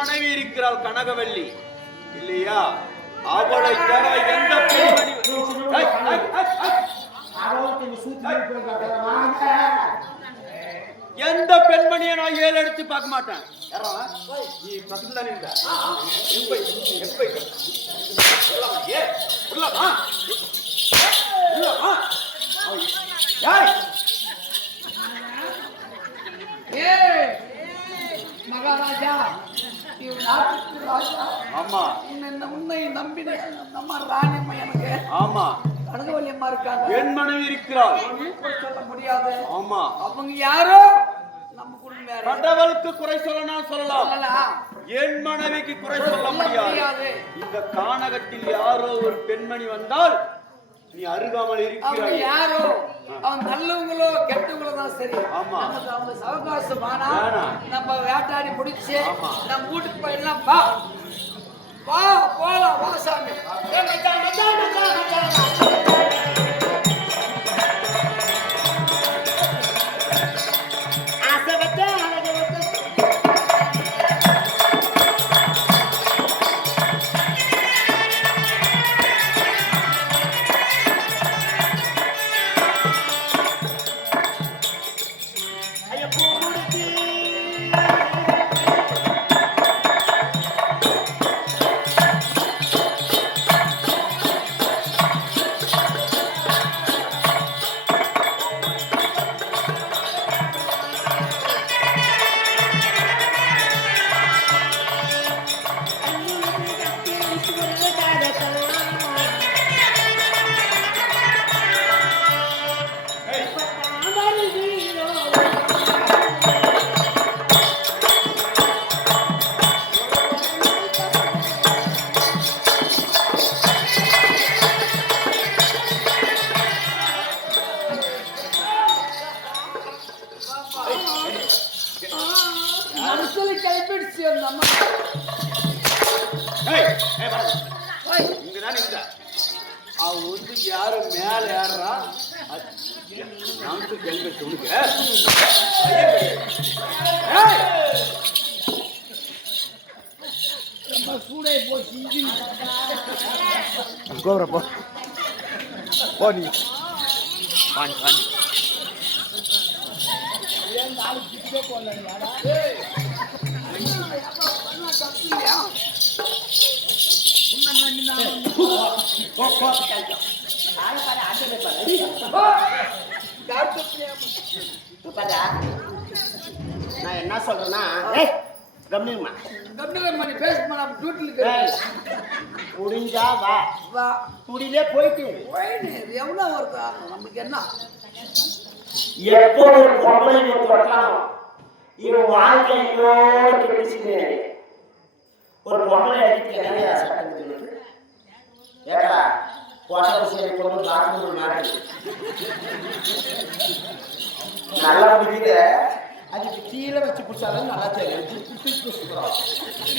மனைவி இருக்கிறாள் கனகவல்லி இல்லையா? அவளை தவிர எந்த பெண்மணி எந்த பெண்மணியை நான் ஏழு எடுத்து பார்க்க மாட்டேன். நீ பக்கத்துல நின்ற மகாராஜா ஆமா உன்னை நம்பின நம்ம ராணியம்மா எனக்கு ஆமா கனகவல்லி அம்மா இருக்காங்க. என் மனைவி இருக்கிறாள். சொல்ல முடியாது. ஆமா அவங்க யாரோ நம்ம குடும்பம் கடவுளுக்கு குறை சொல்லலாம். என் மனைவிக்கு குறை சொல்ல முடியாது. இந்த கானகத்தில் யாரோ ஒரு பெண்மணி வந்தால் நீ அருகாமல் இருக்கிறாய். யாரோ அவன் நல்லவங்களோ கெட்டவங்களோ தான் சரி. ஆமா அவங்க சவகாசமானா நம்ம வேட்டாடி முடிச்சு நம்ம வீட்டுக்கு போயிடலாம். வா போலாம் வா சாமி. யாரு மேல ஏறா நமக்கு கேள்வி சொல்லுங்க. சூடை போச்சு கோபுரப்போ போனி பாணி பாணி நான் என்ன சொல்றேன்னா முடிஞ்சா வா வா முடியல போயிட்டு எவ்வளோ வருதா நமக்கு என்ன எப்போ ஒரு பொம்பளை தொட்டானோ இவன் வாழ்க்கையோ கிடைச்சிட்டு ஒரு பொம்பளை அடிக்க சட்டம் ஏக்கா கோட்டை கொண்டு பாத்ரூம் மாட்டு நல்லா பிடிக்குது. அதுக்கு கீழே வச்சு பிடிச்சாலும் நல்லா தெரியும்.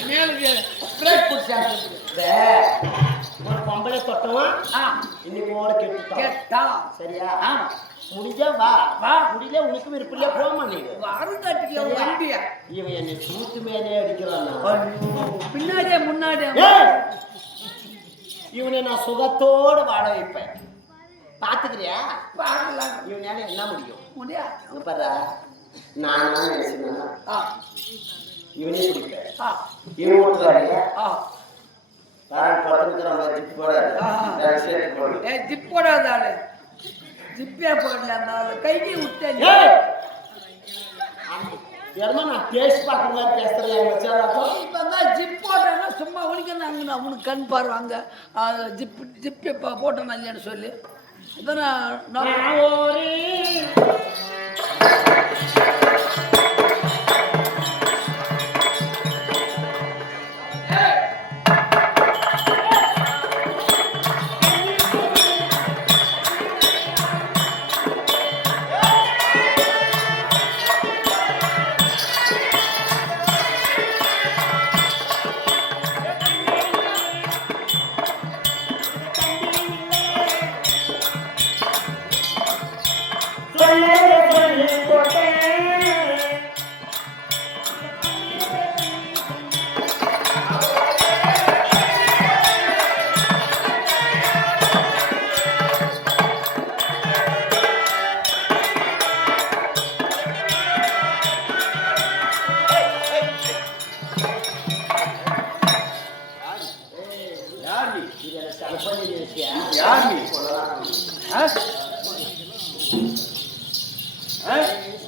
மேலுக்கு பிரேக் பிடிச்சாங்க ஒரு பொம்பளை தொட்டவன் இன்னைக்கு ஓட கேட்டா சரியா? முடிஞ்சா வா வா முடியல உனக்கு விருப்பம் போமா நீங்க வண்டியா இவன் என்னை சூட்டு மேலே அடிக்கிறான். பின்னாடியே முன்னாடியே இவனை நான் சுகத்தோட வாட வைப்பேன். பாத்துக்கிறியா? பாக்கலாம். இவனால என்ன முடியும்? முடியாது பாரா நான் நினைச்சேன்னா இவனே பிடிப்பேன். இவன் ஓட்டுறாங்க ஜிப் போடாது. ஜிப் போடாதால ஜிப்பே போடல அந்த கைக்கு விட்டேன். நான் டேஸ்ட் பார்க்குற மாதிரி பேசுறேன். இப்பதான் ஜிப் போட்டேன்னா சும்மா உனக்கு நாங்க உனக்கு கண் பாருவாங்க. ஜிப் போட்டேன்னா இல்லையான்னு சொல்லி இதான்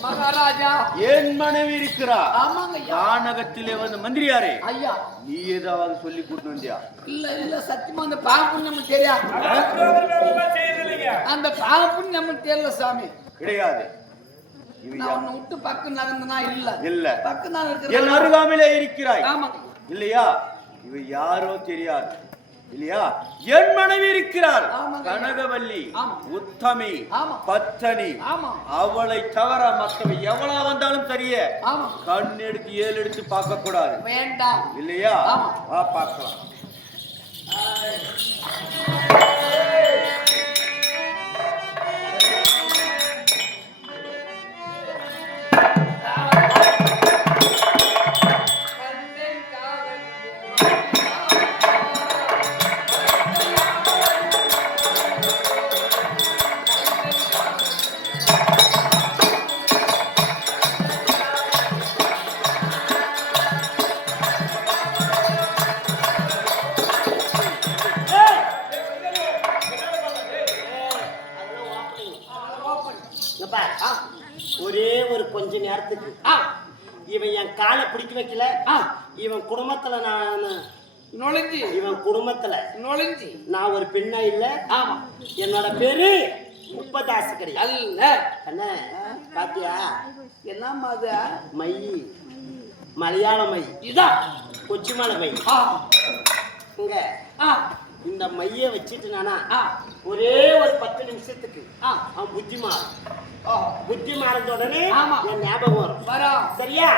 மகாராஜா என் மனைவி இருக்கிறா. ஆமாங்க ஐயா. கானகத்திலே வந்து மந்திரியாரே ஐயா நீ ஏதாவது சொல்லி கூட்டு வந்தியா? இல்ல சத்தியமா அந்த பாவம் நமக்கு தெரியாது. அந்த பாவம் நமக்கு தெரியல சாமி. கிடையாது. நான் உன்னை விட்டு பக்கம் நடந்தனா இல்ல பக்கம் தான் என் இருக்கிறேன். அருகாமையிலே இருக்கிறாய். ஆமா இல்லையா? இவ யாரோ தெரியாது இல்லையா? என் மனைவி இருக்கிறார். ஆமாங்க. கனகவல்லி, ஆமா. உத்தமி, ஆமா. பத்தனி. ஆமா. அவளை தவிர மற்றவை எவ்வளவு வந்தாலும் சரியே. ஆமா. கண் எடுத்து 7 எடுத்து பார்க்க கூடாது. வேண்டாம். இல்லையா? ஆமா. வா பார்க்கலாம். ஒரே ஒரு கொஞ்ச நேரத்துக்கு இவன் என் காலை பிடிக்க வைக்கல. இவன் குடும்பத்துல நான் நுழைஞ்சி இவன் குடும்பத்துல நுழைஞ்சி நான் ஒரு பெண்ணா இல்ல. ஆமா என்னோட பேரு முப்பதாசு கிடையாது. அல்ல என்ன பாத்தியா? என்னம்மா அது? மை மலையாள மை, இதான் கொச்சிமலை மை. இங்க இந்த மைய வச்சுட்டு நானா ஒரே ஒரு 10 நிமிஷத்துக்கு அவன் புத்தி மாறும். புத்தி மாறந்த உடனே என் ஞாபகம் வரும். சரியா?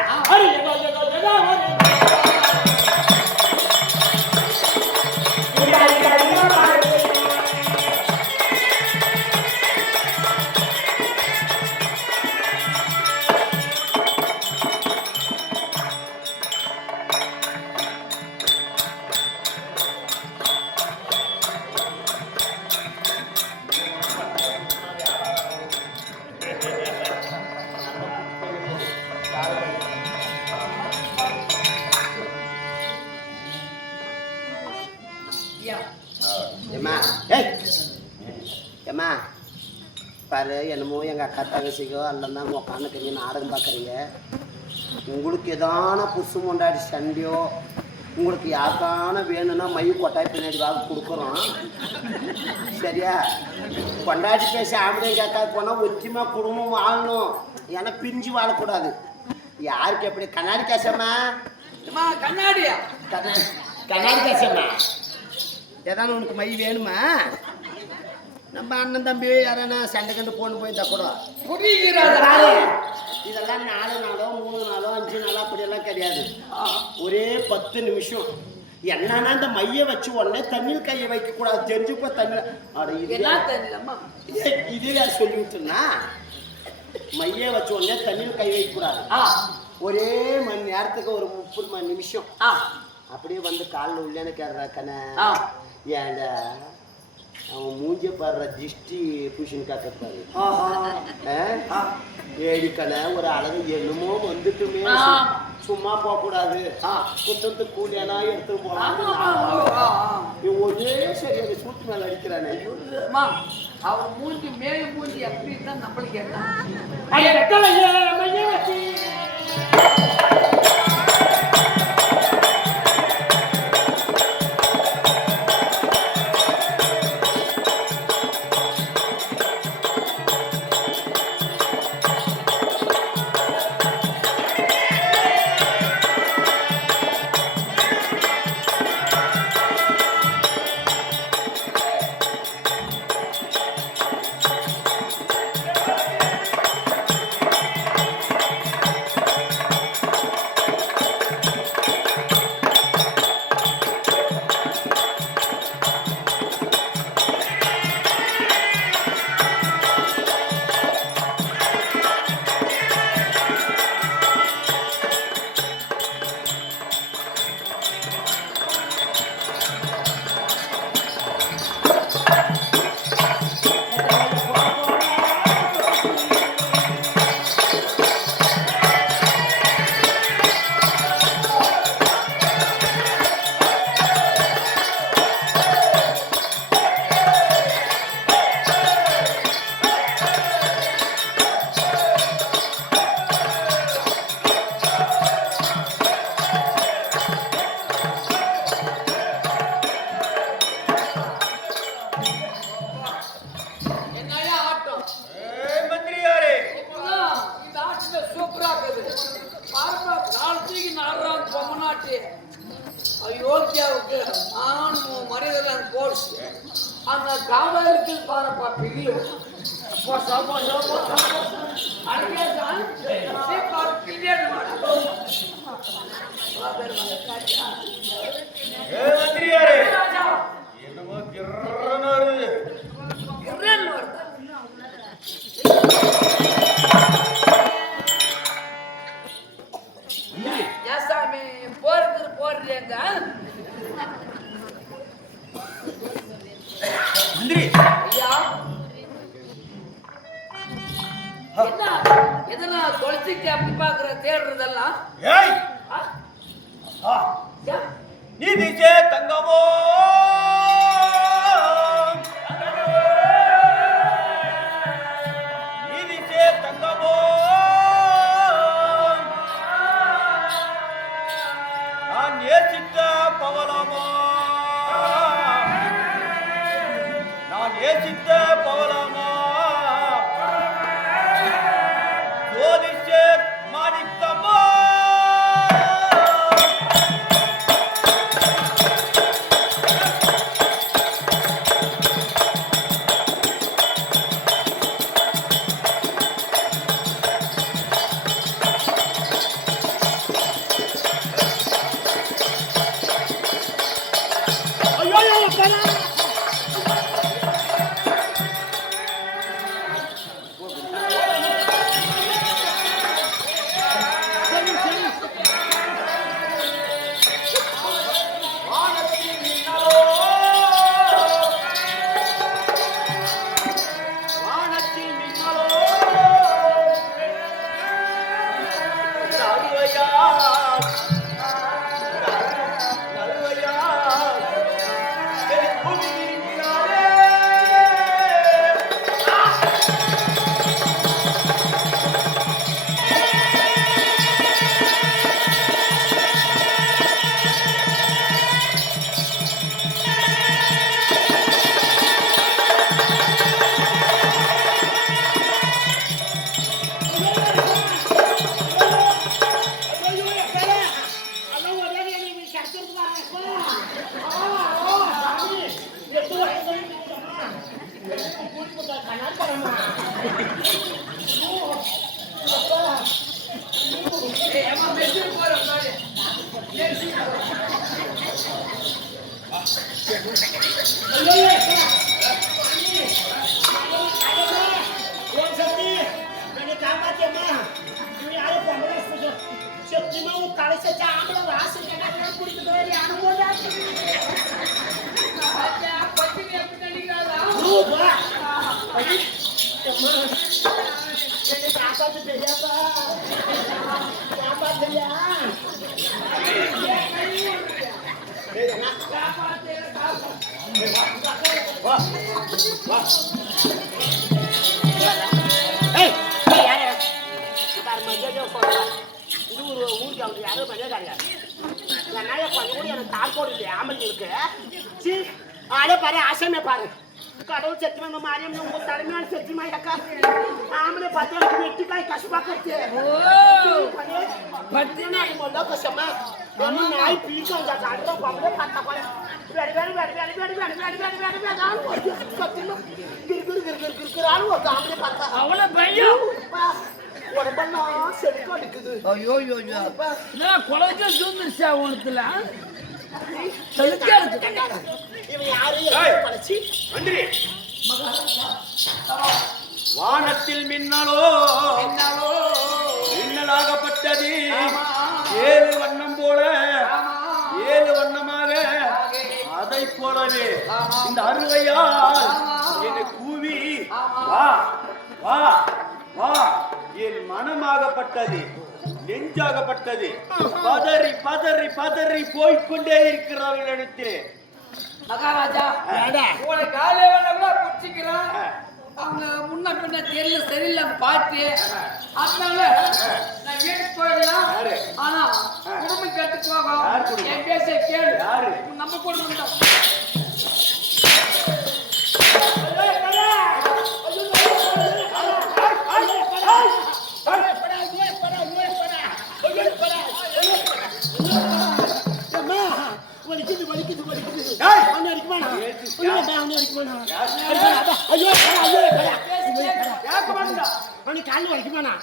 ஏம்மா பாரு, என்னமோ எங்கள் அக்கா தங்கச்சிக்கோ அல்லன்னா உக்காந்துக்கிறீங்க நாடகம் பார்க்குறீங்க. உங்களுக்கு எதான புதுசு கொண்டாடி சண்டையோ உங்களுக்கு யாருக்கான வேணும்னா மை கொட்டாய் பின்னாடி வாங்க கொடுக்குறோம். சரியா? கொண்டாடி பேச ஆம்பளைங்க அக்கா போனால் ஒத்தியமாக குடும்பம் வாழணும். ஏன்னா பிரிஞ்சு வாழக்கூடாது. யாருக்கு எப்படி கண்ணாடி கேசம்மா? கண்ணாடியா? கண்ணாடி கேசம்மா ஏதான உனக்கு மை வேணுமா? நம்ம அண்ணன் தம்பி யாரானா சண்டை கண்டு போன்னு போயிருந்தா கூட புரியுறாரு. இதெல்லாம் 4 நாளோ 3 நாளோ 5 நாளோ அப்படியெல்லாம் கிடையாது. ஒரே 10 நிமிஷம். என்னன்னா இந்த மைய வச்சு உடனே தண்ணியில் கையை வைக்க கூடாது. தெரிஞ்சுப்போ தண்ணி இதே யார் சொல்லி விட்டுனா? மைய வச்ச உடனே தண்ணியில் கை வைக்க கூடாது. ஒரே மணி நேரத்துக்கு ஒரு 30 நிமிஷம் அப்படியே வந்து காலில் உள்ளேன்னு கேட்கறாக்கண்ணே. ஏன்டா அவன் மூஞ்சிய பாடுற திருஷ்டி பூஷன் காக்கப்பாரு. ஏடிக்கண்ணே ஒரு அழகு என்னமோ வந்துட்டுமே சும்மா போகக்கூடாது. குத்தத்து கூலியெல்லாம் எடுத்து போனாங்க. ஒரே சரி அதை சூட்டு மேல அடிக்கிறானே. அவன் மூஞ்சி மேல மூஞ்சி எப்படி தான் நம்மளுக்கு என்ன பாருப்பா பிடியும் மந்திரியாரே என்னமோ கிர்ரன்னு வருது. சாமி போறது போடுறீங்க மந்திரி ஐயா என்ன எதனா தொலைச்சிக்கு அப்படி பாக்குற தேடுறதெல்லாம் ஏய் ஆ? ஆ ஐயா, நீதி சே தங்கமோ நீதி சே தங்கமோ நான் நேசித்த பவளமோ நான் நேசித்த பவளமோ ஜோதிஷே மாணிக்கமோ வானத்தில் மின்னலோ நல்வையா நல்வையா என் பூமி இருக்கிறாரே ஏய், அம்மா, மெதுவா போறேன், sorry. பாத்தியா, பத்தினி எப்படி நடிக்கிறாளா? ஆசமே பாரு கடவுள் செத்துவங்க மாரியம் உங்க தலைமையான செத்துமா அக்கா ஆமலே பார்த்து எனக்கு வெட்டிக்காய் கஷ்டப்பாக்கே பத்தினி మొన్న కోసమ్మ నేను నాయి పీకంగా కాడలో పంపే పట్ట పడ గిర్గిర్ ఒక ఆమె పట్ట அவளை பையன் உடம்பெல்லா செடுக்க அடிக்குது ஐயோ ஐயோ ஐயோ நான் குழந்தை தூந்துருச்சா உனத்துல செலுக்கா இருக்கு இவன் யாரு பழச்சி மந்திரி வானத்தில் மின்னலோ மின்னலாகப்பட்டது ஏழு வண்ணம் போல ஏழு வண்ணமாக அதை போலவே இந்த அருவையால் என்னை கூவி வா வா வா என் மனமாகப்பட்டது நெஞ்சாகப்பட்டது பதறி பதறி பதறி போய்கொண்டே இருக்கிறவர்களிடத்திலே மகாராஜா உங்களை காலை வேலை பிடிச்சிக்கிறான் அவங்க முன்ன பின்ன தெரியல சரியில்லைன்னு பார்த்து அதனால நான் வீட்டுக்கு போயிடலாம் ஆனா குடும்பம் கேட்டு போகும் என் பேச கேளு நம்ம குடும்பம் தான் வலிக்குது ஐயோ ஐயோ கேட்க மாட்டா அவனுக்கு கால் வலிக்குமாண்ணா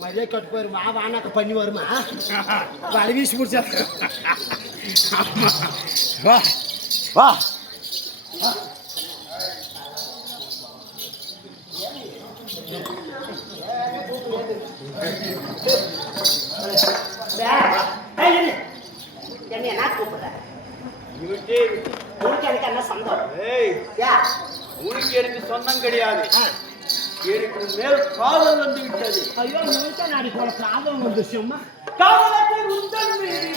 மரியாதை கட்டு போயிருமா வானாக்க பண்ணி வருமா வலை வீசி முடிச்சா வா வா என்ன கூப்பிடுற உனக்கு என்ன சொந்தம் உனக்கு எனக்கு சொந்தம் கிடையாது எனக்கு மேல் காதல் வந்து விட்டது ஐயோ நோய்க்கா நாடி போல காதல் வந்து சும்மா காதலத்தை உந்தன் மீது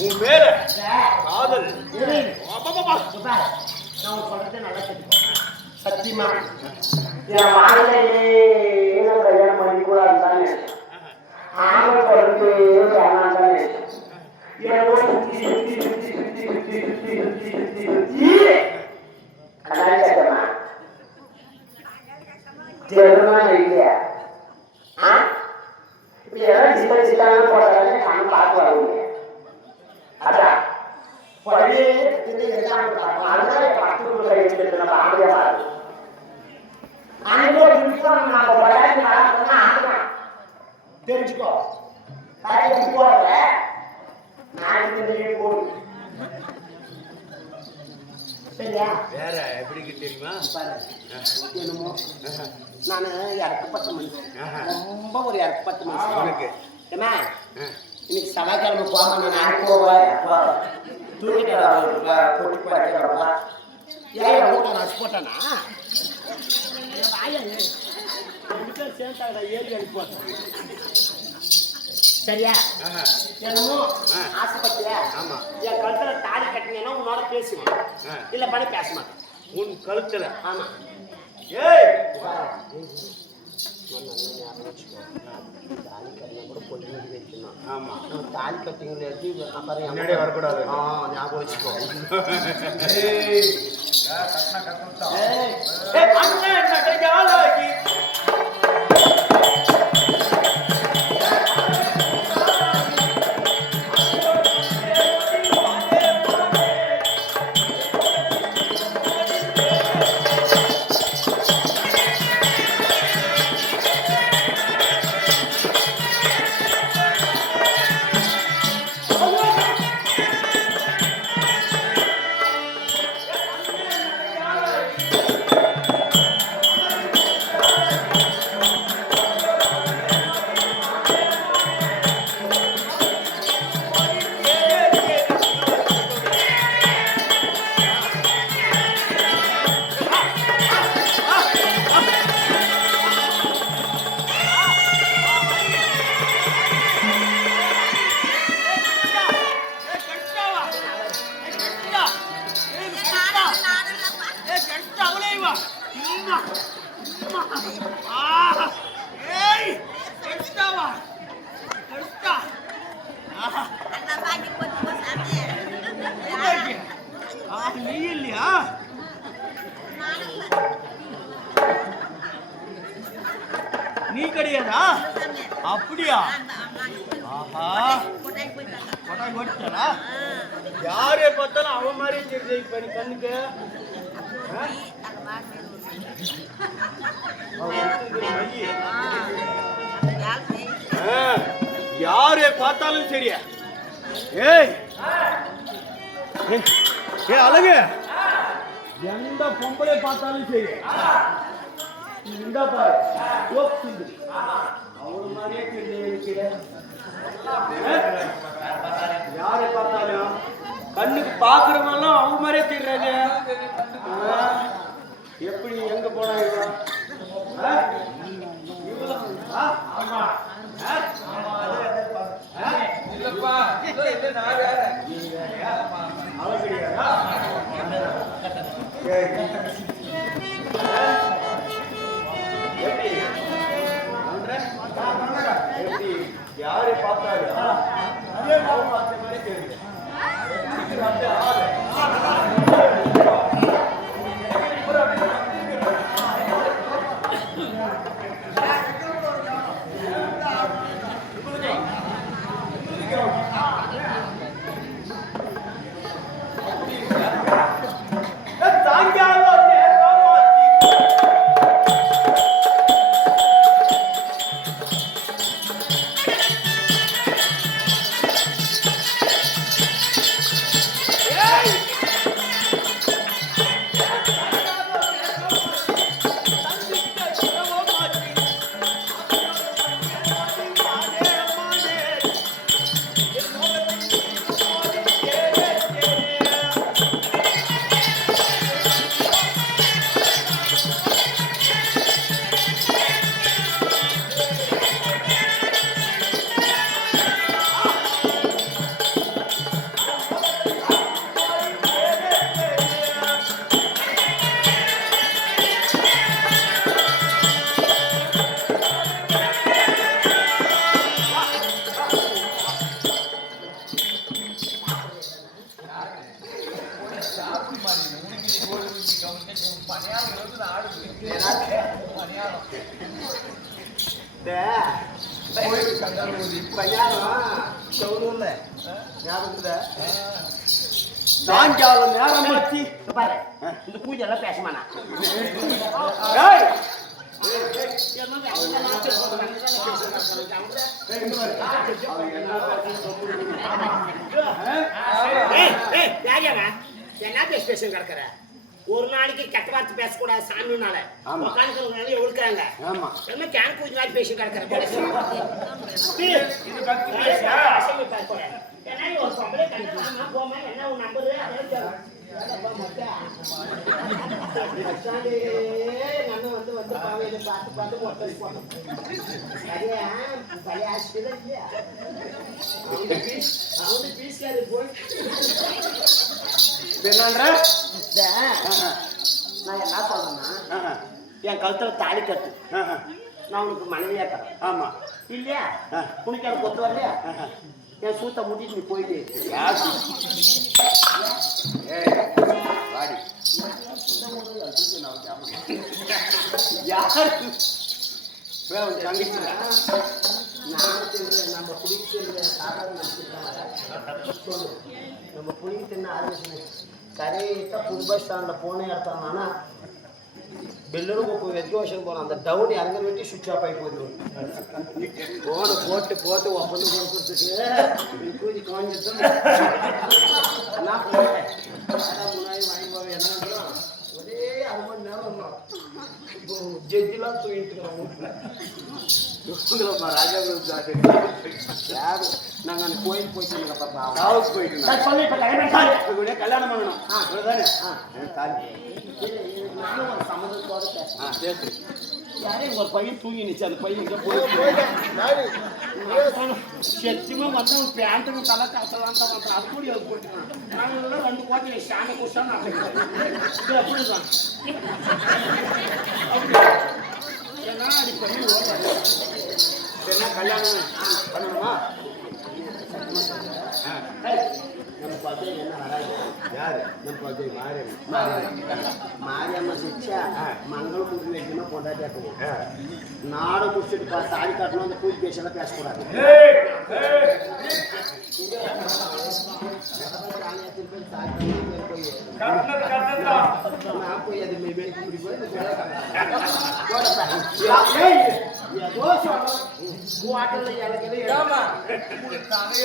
உன் மேல காதல் சத்தியமா என் வாழ்க்கையிலே கல்யாணம் பண்ணி கூட இருந்தானே ஆணை பிறகு வேணாண்டானே என்னவோ சுத்தி சுத்தி சுத்தி சுத்தி சுத்தி சுத்தி சுத்தி சுத்தி சுத்தி கண்ணாடி கட்டமா ஜெருமா இல்லையா இப்படி எல்லாம் சின்ன சின்ன போட்டாலே கண்ணு பார்த்து வருவீங்க அதான் பழைய எல்லாம் அதுதான் பத்து கழிச்சு நம்ம ஆம்பியா மாறுது அனுபவ நிமிஷம் நம்ம விளையாட்டு நடக்கணும்னா ஆகலாம் தெரிஞ்சுக்கோ போடுற நாளைக்கு போடு சரியா வேற எப்படிக்கு தெரியுமா என்னமோ நான் இறக்கப்பட்ட மனுஷன் ரொம்ப ஒரு இறக்கப்பட்ட மனுஷன் என்ன இன்னைக்கு செவ்வாய்க்கிழமை போகாம நான் போவேன் தூக்கிட்டு போட்டு போட்டா ஏன் ஊட்ட நச்சு போட்டானா சேர்த்தாடா ஏழு அனுப்பி போட்டேன் சரியா என்னமோ ஆசைப்பட்டியா என் கழுத்துல தாலி கட்டினேன்னா உன்னோட பேசுவேன் இல்ல பண்ணி பேச மாட்டேன் உன் கழுத்துல ஆமா ஏய் தாலி கட்டினா கூட பொண்ணு வச்சுக்கணும் ஆமா தாலி கட்டிங்களை எடுத்து அப்புறம் முன்னாடியே வரக்கூடாது ஞாபகம் வச்சுக்கோ நீ கிடையாதா? அப்படியா? ஆஹா, கொட்டாய் போட்டுட்டாரா? யாரே பார்த்தாலும் அவன் மாதிரியே தெரியுது இப்ப நீ கண்ணுக்கு. யாரே பார்த்தாலும் சரியா? ஏய் ஏ அழகு, எந்த பொம்பளை பார்த்தாலும் சரி இந்த பாரு அவரு மாதிரியே தெரியுது. யாரை பார்த்தாலும் கண்ணுக்கு பாக்குறவெல்லாம் அவங்க மாதிரியே தெரியுறாங்க. எப்படி எங்க போனா யாரை பார்த்தாரு அதே பார்த்த மாதிரி தெரியுது. சாயங்காலம் நேரம் ஆச்சு பாரு, இந்த பூஜை எல்லாம் பேசமானா என்ன பேச கிடக்குற? ஒரு நாளைக்கு கெட்ட வார்த்தை பேசக்கூடாது சாமினால உட்காந்துக்கிறவங்க ஒழுக்கிறாங்க. என்ன கேன் பூஜை மாதிரி பேசி கிடக்குற ஒரு பொம்பளை கண்டிப்பா போமா என்ன நம்புது நம்ம வந்து பாவையில பார்த்து மொத்தம் போனோம். சரியா பழைய ஆஸ்பத்திரி இல்லையா அவங்க பீஸ்காரு போய் நான் என்ன சொல்றேன்னா என் கழுத்துல தாலி கட்டு நான் உனக்கு மனைவியா தரேன். ஆமா இல்லையா? உனக்கு எனக்கு கொத்து வரலையா? என் சூத்த முட்டிட்டு நீ போயிட்டு நம்ம புளிக்கு தின்ன ஆரம்பிச்சு கரெக்டா புது பஸ் ஸ்டாண்ட்ல போனே எடுத்தாங்கன்னா பெல்லூருக்கு போய் எஜுகேஷன் போனோம். அந்த டவுன் இறங்க வெட்டி சுவிட்ச் ஆஃப் ஆகி போயிடுவோம். போனை போட்டு ஒப்பந்து கொடுத்துட்டு பூஜை குறைஞ்சிட்டு என்ன முன்னாடி வாங்கி போவேன். என்ன ஒரே 6 மணி நேரம் இப்போ ஜட்ஜெலாம் தூங்கிட்டு இருக்கிறோம். ராஜா யாரு நாங்கள் அந்த கோயில் போயிட்டு கல்யாணம் பண்ணணும். நானும் ஒரு சம்மதத்தோட பேசுறேன். யாரையும் ஒரு பையன் தூங்கி நிச்சு அந்த பையன் சத்தியமா வந்து பேண்ட்டு தலை காசலாம் தான் அது கூட போட்டுக்கலாம். நாங்கள் 2 கோட்டை சாண குஷா இது அப்படிதான் ஏன்னா அது பண்ணி என்ன கல்யாணம் பண்ணணுமா? நம்ம பஜை என்ன வராது. யாரு நம்ம பஜை மாரியம்மா சிச்சா மங்களம் முடிவு வைக்கணும் கொண்டாட்டியாக்குவோம். நாடு முடிச்சுட்டு தாடி காட்டணும். அந்த பூஜை பேசலாம் பேசக்கூடாது. நான் போய் அது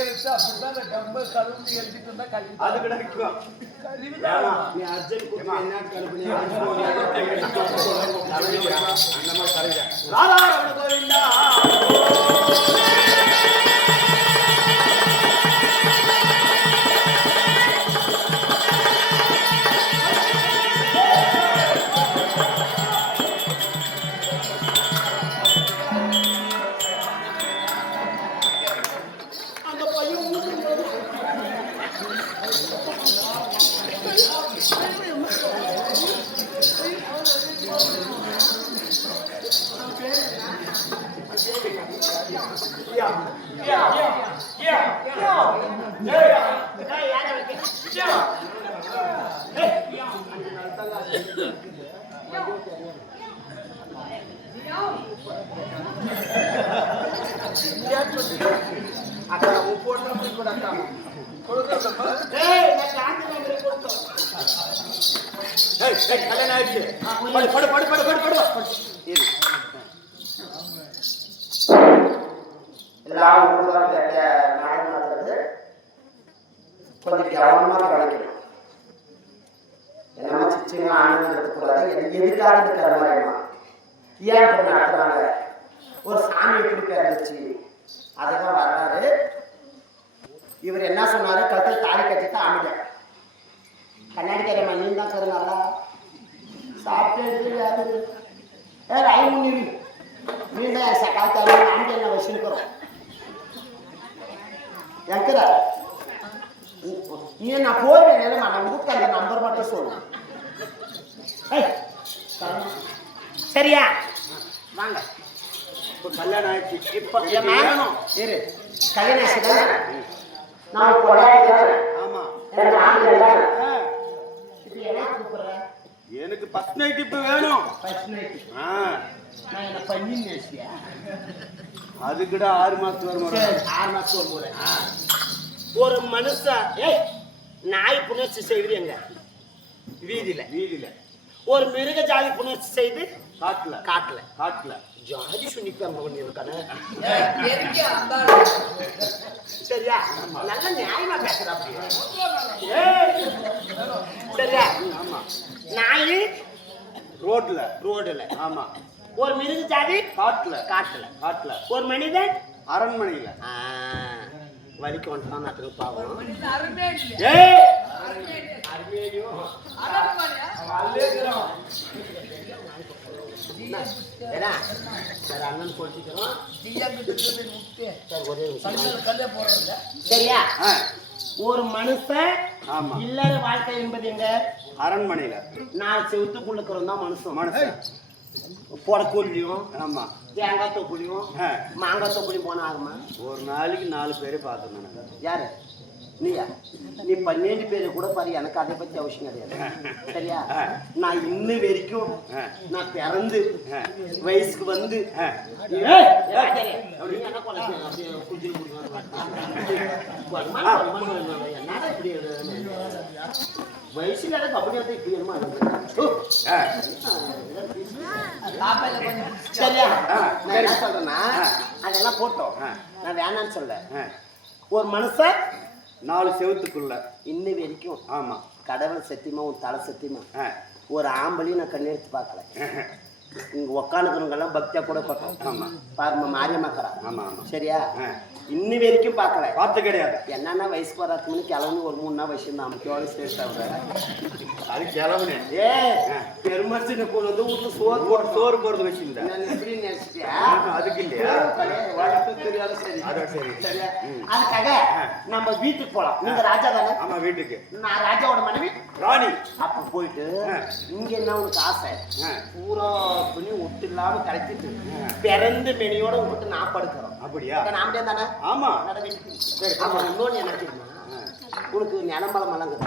ஏதோ சொல்ல அது கிடைக்கும் நீ அர்ஜென்ட் என்ன கருப்பு ராதாரமண கோவிந்தா అక్కడ ఒప్పుకోవడం కూడా கல்யாணம் ஆயிடுச்சு படு படு படு படு படு படு எல்லாம் நாடு கொஞ்சம் கவனமாக கவனிக்கணும். என்னமா சிச்சிங்க ஆனந்தம் இருக்கக்கூடாது. எதுக்காக இருக்கிற மாதிரிமா ஏன் பண்ண நடத்துறாங்க. ஒரு சாமி எப்படி இருந்துச்சு அதுதான் வர்றாரு. இவர் என்ன சொன்னாரு, கழுத்தில் தாலி கட்டிட்டு அமைத கண்ணாடி கரையம்மா நீ தான் தருனாரா சாப்பிட்டு ஐநூறு மீண்டும் சக்காத்தாரி அங்கே என்ன வச்சிருக்கிறோம் என்கிற நீ நான் போவேன் நிலைமா நான் உங்களுக்கு அந்த நம்பர் மட்டும் சொல்லுவேன். சரியா வாங்க. இப்போ கல்யாணம் ஆயிடுச்சு. இப்போ வாங்கணும் இரு கல்யாணம் ஆச்சு நான் கொண்டாடுறேன். ஆமா எனக்கு ஃபர்ஸ்ட் நைட் இப்போ வேணும். நான் என்ன பண்ணி நினைச்சியா அதுக்கிட்ட 6 மாசத்துக்கு வரும். 6 மாசத்துக்கு ஒரு முறை ஒரு மனுஷன் நாய் புணர்ச்சி செய்வது எங்க வீதியில ஒரு மிருக ஜாதி புணர்ச்சி செய்து காட்டுல ஜாதி சுனிக்காம பண்ணிருக்கானே. சரியா நல்ல நியாயமா பேசுறா. சரியா நாய் ரோடுல ஆமா ஒரு மிருக ஜாதி காட்டுல ஒரு மனிதன் அரண்மனையில வலிக்கு வந்துட்டான் நாட்டுக்கு பாவம். அண்ணன் போட்டிக்கிறோம். சரியா ஒரு மனுஷன் இல்லற வாழ்க்கை என்பது எங்க அரண்மனையில 4 செவத்துக்குள்ளுக்கிறோம் தான் மனுஷன் பொடக்கூலியும் ஆமா தேங்காய் தொப்புளியும் மாங்காய் தொப்புளியும் போனா ஆகுமா. ஒரு நாளைக்கு 4 பேரை பார்த்தேன். யாரு நீயா நீ 12 பேரை கூட பாரு. எனக்கு அதை பத்தி அவசியம் கிடையாது. சரியா நான் இன்னும் வரைக்கும் நான் பிறந்து வயசுக்கு வந்து வயசுல அப்படி வந்து இப்படி என்னமா சரியா நான் என்ன சொல்றேன்னா அதெல்லாம் போட்டோம். நான் வேணான்னு சொல்ல. ஒரு மனுஷன் 4 செவத்துக்குள்ள இன்னும் வரைக்கும் ஆமா கடவுள் சத்தியமா உன் தலை சத்தியமா ஒரு ஆம்பளையும் நான் கண்ணெடுத்து பார்க்கல. இங்க உக்காந்துக்கிறவங்க எல்லாம் பக்தியா கூட பார்த்தோம். ஆமா பாருமா மாரியம்மாக்கறா. ஆமா சரியா இன்னும் வரைக்கும் பார்க்கல. பார்த்து கிடையாது. என்னன்னா வயசுக்கு வராதுக்கு முன்னாடி கிளம்பு ஒரு 3 நாள் வயசு தான் நமக்கு ஸ்டேட் ஆகுது. அது கிளம்புனே பெருமர்சினை கொண்டு வந்து வீட்டுல சோறு போறது வச்சிருந்தா எப்படி நினைச்சிட்டியா அதுக்கு இல்லையா தெரியாத. சரி சரி சரியா அதுக்காக நம்ம வீட்டுக்கு போலாம். நீங்க ராஜா தானே? ஆமா வீட்டுக்கு. நான் ராஜாவோட மனைவி ராணி. அப்ப போயிட்டு இங்க என்ன உனக்கு ஆசை பூரா துணி ஒட்டு இல்லாம கரைச்சிட்டு பிறந்த மெனியோட விட்டு நான் படுக்கிறோம். அப்படியா? நாம தானே? ஆமா இன்னொன்னு என்ன தெரியுமா உனக்கு நிலம்பலம் வழங்குது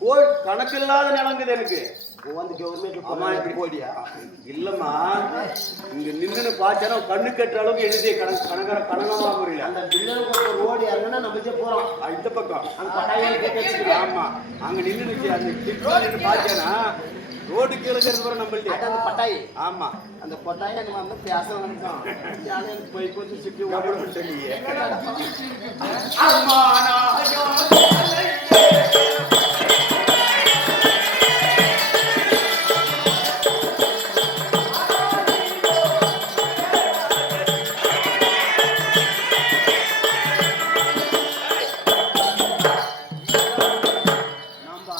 கோடி கணக்கில்லாத நிலங்குது எனக்கு. வந்து அம்மா இப்படி கவர்மெண்ட் போடியா? இல்லம்மா, இங்க நின்னு பார்த்தா கண்ணு கட்டுற அளவுக்கு எழுதி கணக்கமா புரியல. அந்த பில்லுக்கு ரோடு இறங்குனா நம்மளுக்கே போறோம். இந்த பக்கம் அந்த பட்டாயம் கேட்டு வச்சுக்கலாம். ஆமா, அங்க நின்று அந்த நின்று பார்த்தேன்னா ரோடு கீழே இருக்கிறது நம்மள்ட்ட. அந்த பட்டாயி ஆமா, அந்த கொட்டாயை எனக்கு வந்து பேச நினைச்சோம். எனக்கு போய் கொஞ்சம் சுற்றி எவ்வளவு சொல்லியே. நம்ம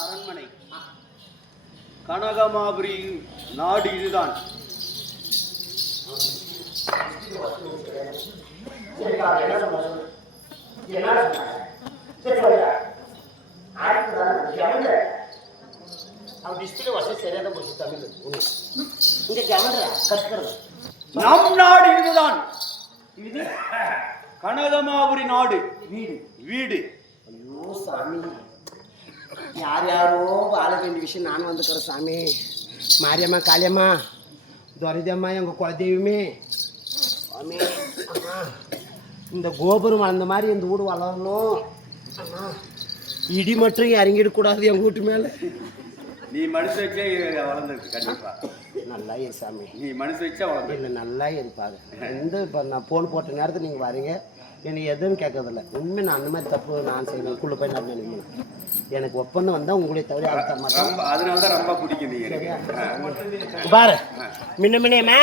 அரண்மனை கனகமாபுரி நாடு இதுதான். நம் நாடு இதுதான். இது கனகமாபுரி நாடு. வீடு வீடு. ஐயோ சாமி, யார் யாரோ வாழ வேண்டிய விஷயம் நான் வந்துக்கிறேன் சாமி. மாரியம்மா, காளியம்மா, துரைதம்மா, எங்கள் குலதெய்வமே சாமி. அம்மா, இந்த கோபுரம் வளர்ந்த மாதிரி இந்த வீடு வளரணும். அம்மா, இடி மட்டும் இறங்கிடக்கூடாது எங்கள் வீட்டு மேலே. நீ மனசு வச்சே வளர்ந்துருக்கு. கண்டிப்பா நல்லா இரு சாமி. நீ மனசு வச்சா வளர்ந்து. இல்லை நல்லா இருப்பாங்க. இப்போ நான் ஃபோன் போட்ட நேரத்தில் நீங்கள் வரீங்க, எனக்கு எதுவும் கேட்கறதில்ல. உண்மை நான் அந்த மாதிரி தப்பு நான் செய்வேன். குள்ள போய் நான் நினைக்கணும். எனக்கு ஒப்பந்தம் வந்தால் உங்களுடைய தவிர அடுத்த மாட்டேன். அதனால தான் ரொம்ப பிடிக்கும் நீ எனக்கு. பாரு, முன்ன முன்னேம்மா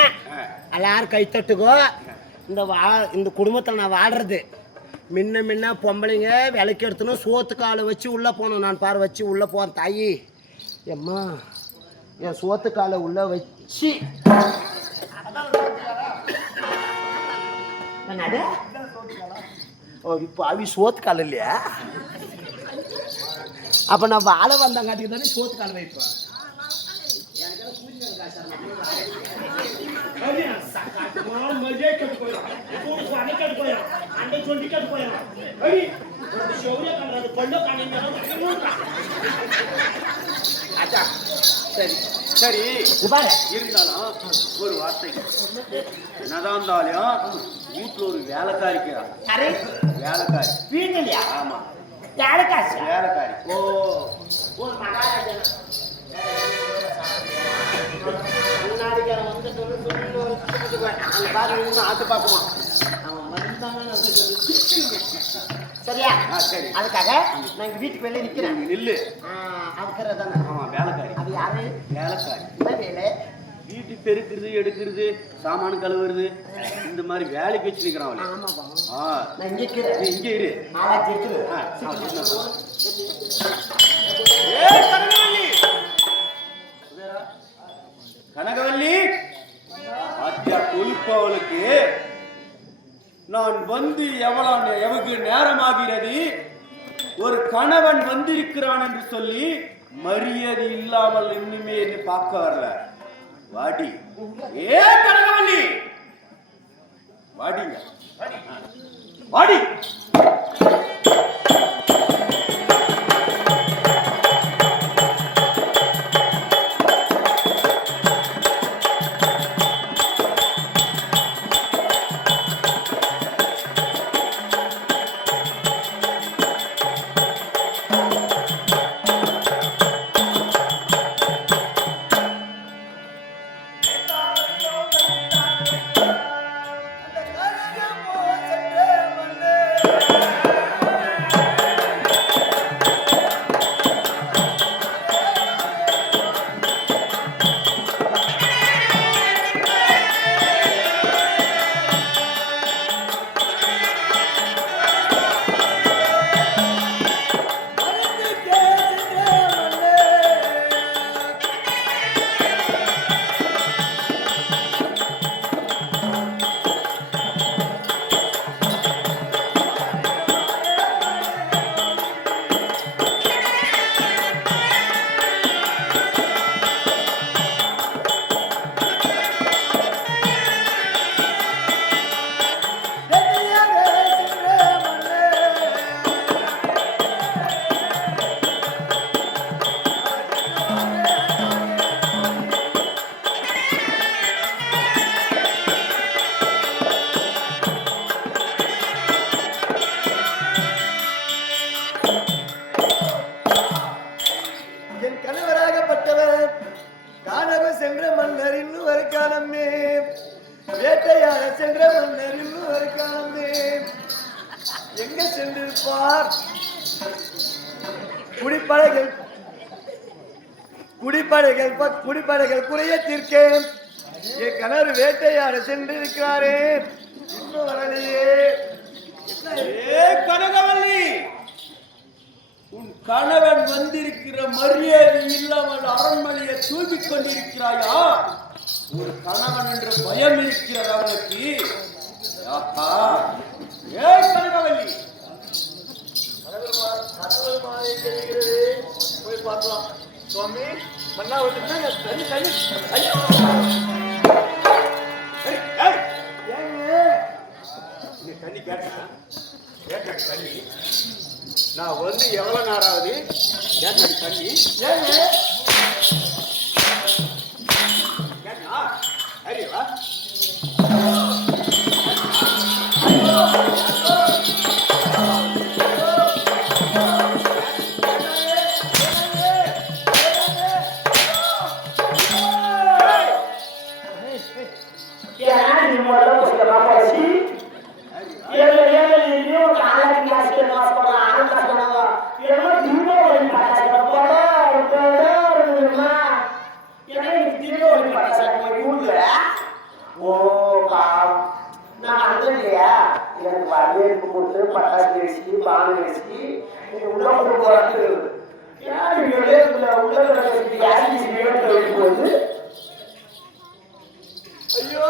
எல்லாரும் கைத்தட்டுக்கோ. இந்த குடும்பத்தில் நான் வாடுறது முன்ன பொம்பளைங்க விளக்கு எடுத்தணும், சோத்து காலை வச்சு உள்ளே போகணும். நான் பாரு வச்சு உள்ளே போகிறேன் தாயி. எம்மா, என் சோத்து காலை உள்ளே வச்சு ஓ இப்போ அவி சோத்து கால் இல்லையா? அப்போ நான் வாழை வந்தாங்காட்டிக்கு தானே சோத்து கால் வைப்பேன். சரி சரி, இருந்தாலும் ஒரு வார்த்தை, என்னதான் இருந்தாலும் வீட்டுல ஒரு வேலைக்காரிக்கு வேலைக்காரி வீடு இல்லையா? ஆமா, வேலைக்காரி. வேலைக்காரி. ஓ, ஒரு மகாராஜா முன்னாடிக்காரன் வந்து ஆட்டு பார்க்குவான். அவன் வந்தாங்க. சரியா? சரி, அதுக்காக நான் எங்கள் வீட்டுக்கு வெளியே நிற்கிறேன். நில்லு. அதுக்கிறது தானே. ஆமா, வேலைக்காரி. அது யாரு? வேலைக்காரி. என்ன வேலை? வீட்டு பெருக்குறது, எடுக்கிறது, சாமான் கழுவுறது, இந்த மாதிரி வேலைக்கு வச்சு நிற்கிறான். ஆமாப்பா, நான் இங்கே இருக்கிறேன். நீ இங்கே இரு. ஆளாச்சி இருக்குது. கனகவல்லி, அத்தியா தொழிற்பவளுக்கு நான் வந்து எவ்வளவு நேரமாகிறது, ஒரு கணவன் வந்திருக்கிறான் என்று சொல்லி மரியாதை இல்லாமல் இன்னுமே என்ன பார்க்க வரல. வாடி, ஏ கனகவல்லி, வாடிங்க, வாடி. குடிப்படைகள் குறைய தீர்க்க என் கணவர் வேட்டையாட சென்றிருக்கிறாரே, இன்னும் வரலையே. கனகவல்லி, உன் கணவன் வந்திருக்கிற மரியாதை இல்லாமல் அரண்மனையை தூக்கிக் கொண்டிருக்கிறாயா? ஒரு கணவன் என்ற பயம் இருக்கிறது அவனுக்கு. கனகவல்லி, போய் பார்க்கலாம். சுவாமி மன்னா வந்து தண்ணி தண்ணி தண்ணி கேட்டேன் தண்ணி. நான் வந்து எவ்வளவு நேரம் ஆகுது கேட்டேன் தண்ணி கேட்டா அறிவா பட்டாசு வச்சு பானை வச்சு உள்ள கொண்டு போறாங்க. போது ஐயோ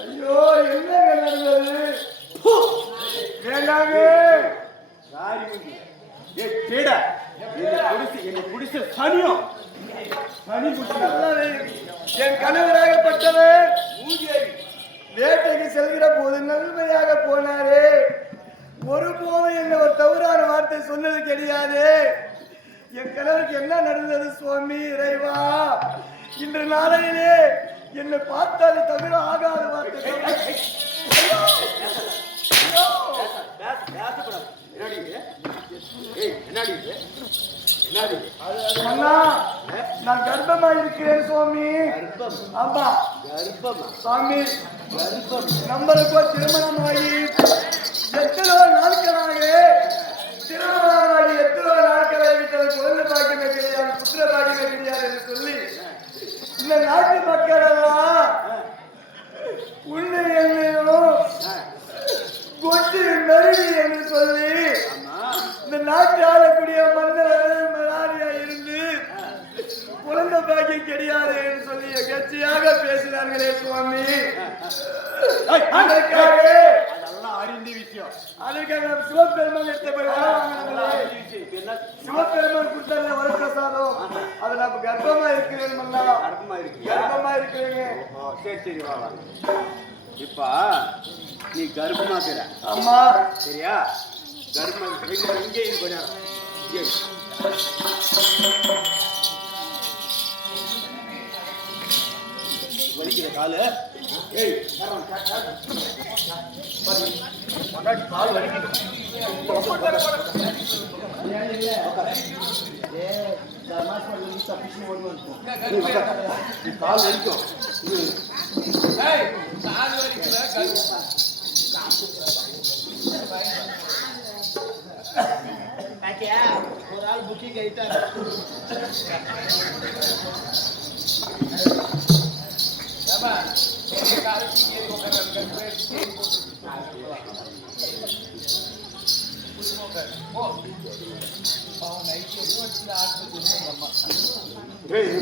ஐயோ என்னங்க நடந்தது? வேண்டாங்க என் கணவராகப்பட்டவர் வேட்டைக்கு செல்கிற போது நன்மையாக போனாரே, ஒருபோதும் என்ன ஒரு தவறான வார்த்தை சொன்னது கிடையாது. என் கணவருக்கு என்ன நடந்தது சுவாமி இறைவா? இன்று நாளையிலே என்னை பார்த்தாலே தவிர ஆகாத வார்த்தை. நான் கர்ப்பமா இருக்கிறேன் சுவாமி. ஆமா சுவாமி, நம்மளுக்கோ திருமணமாகி எத்தனோ நாட்களாக திருமணமாகி எத்தனோ நாட்களாக விட்டது, குழந்தை பாக்கியமே கிடையாது, புத்திர பாக்கியமே கிடையாது என்று சொல்லி இந்த நாட்டு மக்கள் எல்லாம் உன்னை என்னையும் கொண்டு நெருங்கி என்று சொல்லி இந்த நாட்டு ஆளக்கூடிய மன்னராணியா இருந்து குழந்தை பாக்கியம் கிடையாது என்று சொல்லி கட்சியாக பேசினார்களே சுவாமி. அறிந்த விஷயம். அதுக்காக சிவபெருமான் எடுத்த போய் சிவபெருமான் கொடுத்த வரப்பிரசாதம் அது நம்ம கர்ப்பமா இருக்கிறேன். கர்ப்பமா இருக்கிறேங்க. சரி சரி வா. இப்ப நீ கர்ப்பமாக்குற. ஆமா சரியா? கர்ப்பம் இங்கே இது கொஞ்ச நேரம் வலிக்கிற காலு. பொண்டாட்டி கால் வலிக்குது. நீ கால் வலிக்கும். ஒரு ஆள் புக்கிங் ஆயிட்டாரு.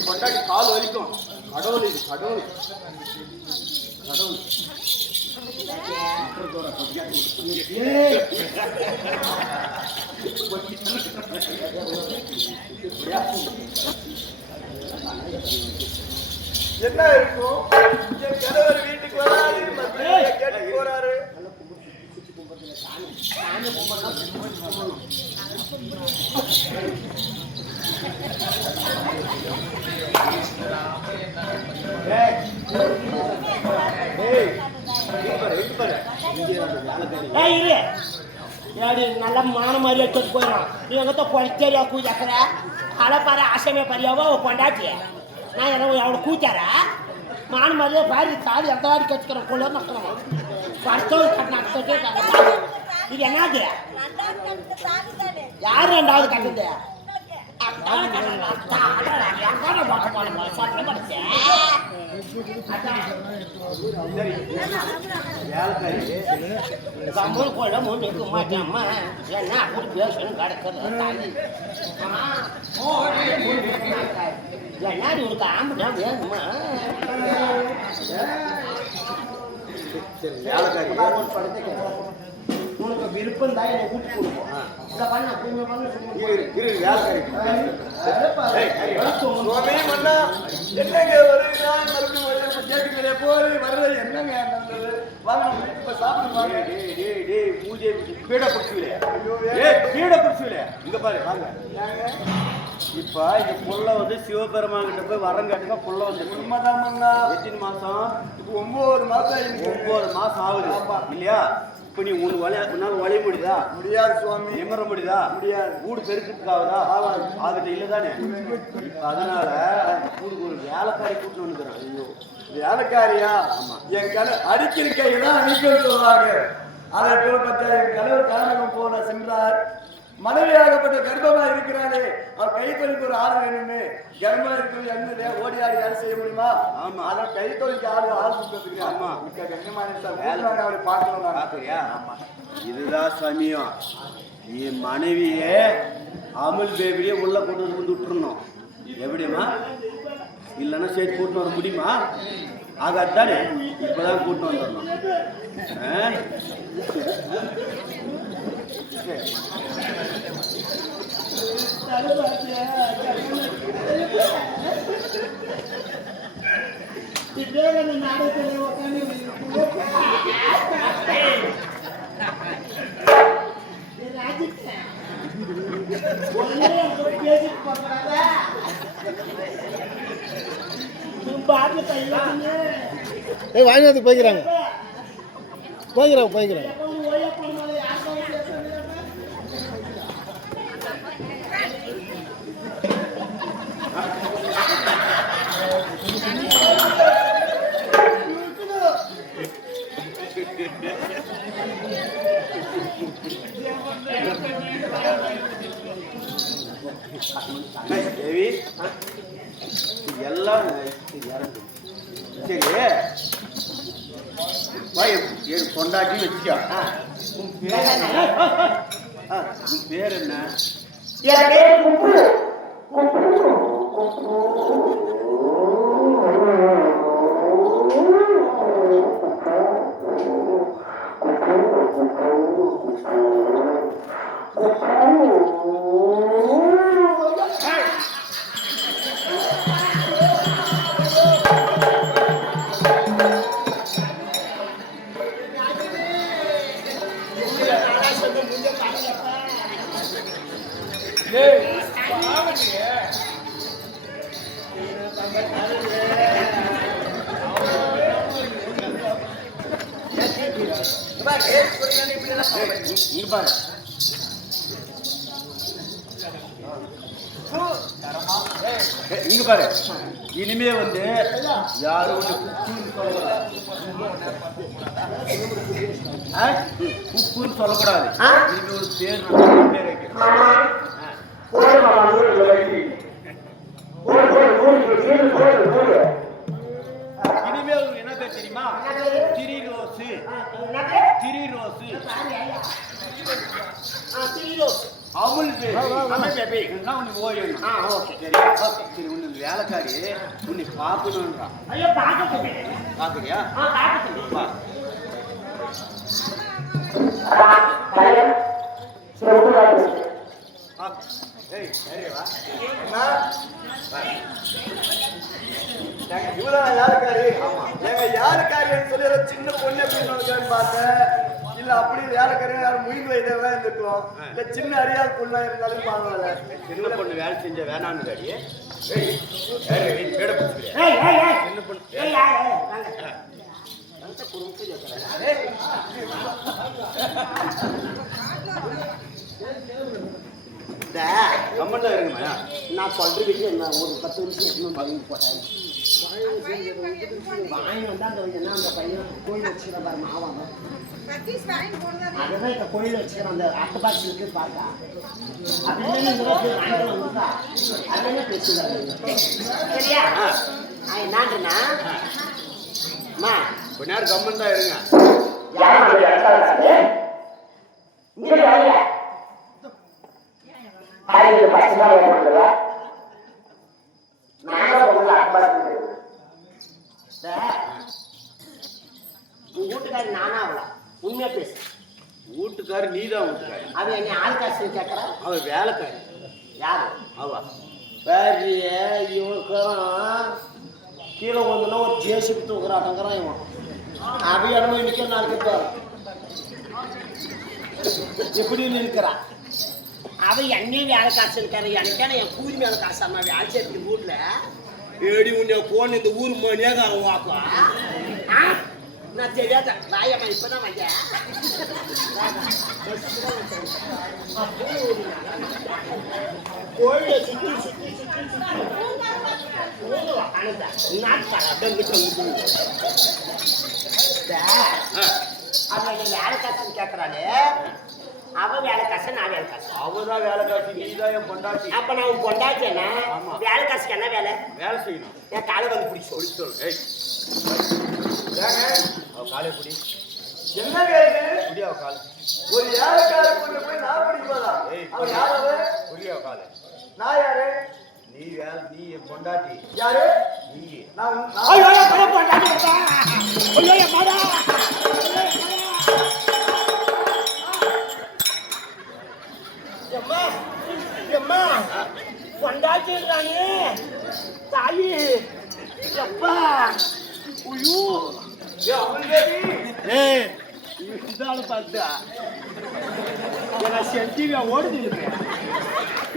பொண்டாட்டி கால் வலிக்கும். கடவுள் இது கடவுள் கடவுள். என்ன இருக்கும்? என் கணவர் வீட்டுக்கு வராரு, மத்தியானம் கேட்டு போறாரு. நல்ல மான மாதிரியே கேட்டு போயிடும். நீ எங்கத்த பொழைச்சேரியா கூச்சாக்குற அலை பாரு ஆசைமே பாரியாவோ கொண்டாட்டி நான் என்ன அவனை கூச்சாரா மான மாதிரியே பாரு தாடி எந்த வாடி கற்றுக்கிறேன் கொள்ள மக்களும் படுத்தோடு கட்டினாட்டு இது என்னது யார் ரெண்டாவது கட்டுது கம்பல் கொள்ள முன்னுக்கு மாட்டாமா என்ன அப்படி பேசணும் கிடக்கிறது என்ன உனக்கு ஆம்பிட்டா வேணுமா உனக்கு விருப்பம் தான் என்னை கூட்டி கொடுப்போம் என்னங்க ஒரு நாள் மறுபடியும் கேட்டுக்கிறே போய் வர்றது என்னங்க நல்லது வாங்க இப்ப சாப்பிடுவாங்க. இங்க பாரு வாங்க. இப்ப இந்த புள்ள வந்து சிவபெருமான் கிட்ட போய் வரம் கேட்டுங்க. புள்ள வந்து உண்மைதாமண்ணா. எத்தனை மாசம்? இப்ப 9 மாசம் 9 மாசம் ஆகுது இல்லையா? இப்ப நீ உன்னால வளைய முடியுதா? முடியாது சுவாமி. நிமர முடியுதா? முடியாது. கூடு பெருக்கிறதுக்காகதா? ஆகிட்ட இல்லதானே. அதனால கூடுக்கு ஒரு வேலைக்காரி கூட்டு வந்துக்கிறேன். ஐயோ வேலைக்காரியா? என் அடிக்கிற கைதான் அடிக்கணும்னு சொல்றாங்க. அதை போல பார்த்தா என் கணவர் காரணம் போன சென்றார். மனைவியாகப்பட்ட கர்ப்பமா இருக்கிறாரே அவர் கை தொழிலுக்கு ஒரு ஆள் வேணுமே. கர்ப்பமா இருக்கிறது என்ன ஓடி ஆடி யாரும் செய்ய முடியுமா? ஆமா. அதான் கை தொழிலுக்கு ஆள் கொடுத்துருக்கு. ஆமா. அவரை பார்க்கணும். பாக்குறியா? இதுதான் சமயம். என் மனைவியே அமுல் பேபியே உள்ள கொண்டு வந்து விட்டுருணும். எப்படிமா? இல்லைன்னா சேர்த்து கூட்டின்னு வர முடியுமா? ஆகாதானே. இப்பதான் கூட்டின்னு வந்துடணும். வாங்கி போய்க்கிறாங்க போய்க்கிறாங்க தேவி எல்லாம் சரி என் கொண்டாட்டி வச்சுக்கோ. உன் பேர் என்ன? இங்க பாரு இங்க பாரு இனிமே வந்து யாரும் குக்குன்னு சொல்லக்கூடாது இனிமே ஒரு பேர் பேர் வைக்கிறேன் இனிமே உங்களுக்கு என்ன பேர் தெரியுமா திரிரோசு அமுல் பேபி உனக்கு ஓய்வு சரி உன்னை வேலைக்காரி உன்னை பார்க்கணுன்றான் பார்க்குறியா இவ்வளவு யாருக்காரு எங்க யாருக்காருன்னு சொல்லி சின்ன பொண்ணு அப்படின்னு பார்த்தேன் இல்ல அப்படி வேலைக்காரி யாரும் முயல் வைத்தவன் இருந்திருக்கலாம் இல்ல சின்ன அறியாத பொண்ணா இருந்தாலும் பரவாயில்ல சின்ன பொண்ணு வேலை செஞ்ச வேணான்னு காடி சின்ன பொண்ணு கம்மண்டா இருங்கம்மா நான் சொல்றதுக்கு நான் ஒரு 10 நிமிஷம் வாங்கி போட்டேன் வாங்கி வந்தா அந்த பையன் கோயில் வச்சுக்கிற பாரு மாவாங்க அதுதான் இந்த கோயில் வச்சுக்கிற அந்த அட்டை பாக்ஸ் இருக்கு பார்த்தா அப்படின்னு வாங்கிக்கலாம் கொடுத்தா அதுவே பேசுகிறாரு சரியா என்னன்னா அம்மா கொஞ்ச நேரம் கம்மண்டா இருங்க வீட்டுக்காரி நானா அவளா உண்மையா பேசு வீட்டுக்காரு நீதான் வீட்டுக்காரு அவ என்ன ஆள் காசு கேட்கறா அவ வேலைக்காரி யாரு அவ வேறிய இவனுக்கும் கீழே வந்துன்னா ஒரு ஜேசிபி தூக்குறாட்டங்கிறான் இவன் அவ இடமும் இன்னைக்கு நாளைக்கு எப்படின்னு இருக்கிறான் அவ என்னையும் வேலை காசு இருக்காரு எனக்கான என் கூலி மேல காசு அம்மா வேலை செய்யறதுக்கு வீட்டுல ஏடி உன்னை போன இந்த ஊர் மணியாக அவன் வாக்குவா நான் தெரியாத ராயம்மா இப்பதான் வந்தேன் கோயிலை சுத்தி சுத்தி அவன் வேலை காசுன்னு கேட்கறாளே அவன் வேலை காசு நான் வேலை காசு அவதான் வேலை காசு நீதான் என் பொண்டாட்டி அப்ப நான் உன் பொண்டாச்சேன்னா வேலை காசுக்கு என்ன வேலை வேலை செய்யணும் என் காலை வந்து பிடிச்சி சொல்லு ஏய் அவ காலை பிடி என்ன கேட்டு பிடி அவ காலை ஒரு யாருக்கார பொண்ணு போய் நான் பிடிக்குவாதா அவன் யாராவது பிடி அவ காலை நான் யாரு நீ வேலை நீ என் பொண்டாட்டி யாரு நீ நான் பொண்டாச்சிடுறானே தாயி எப்பா ஐயோ இதாலும் பார்த்தா சென்டிவியா ஓடுது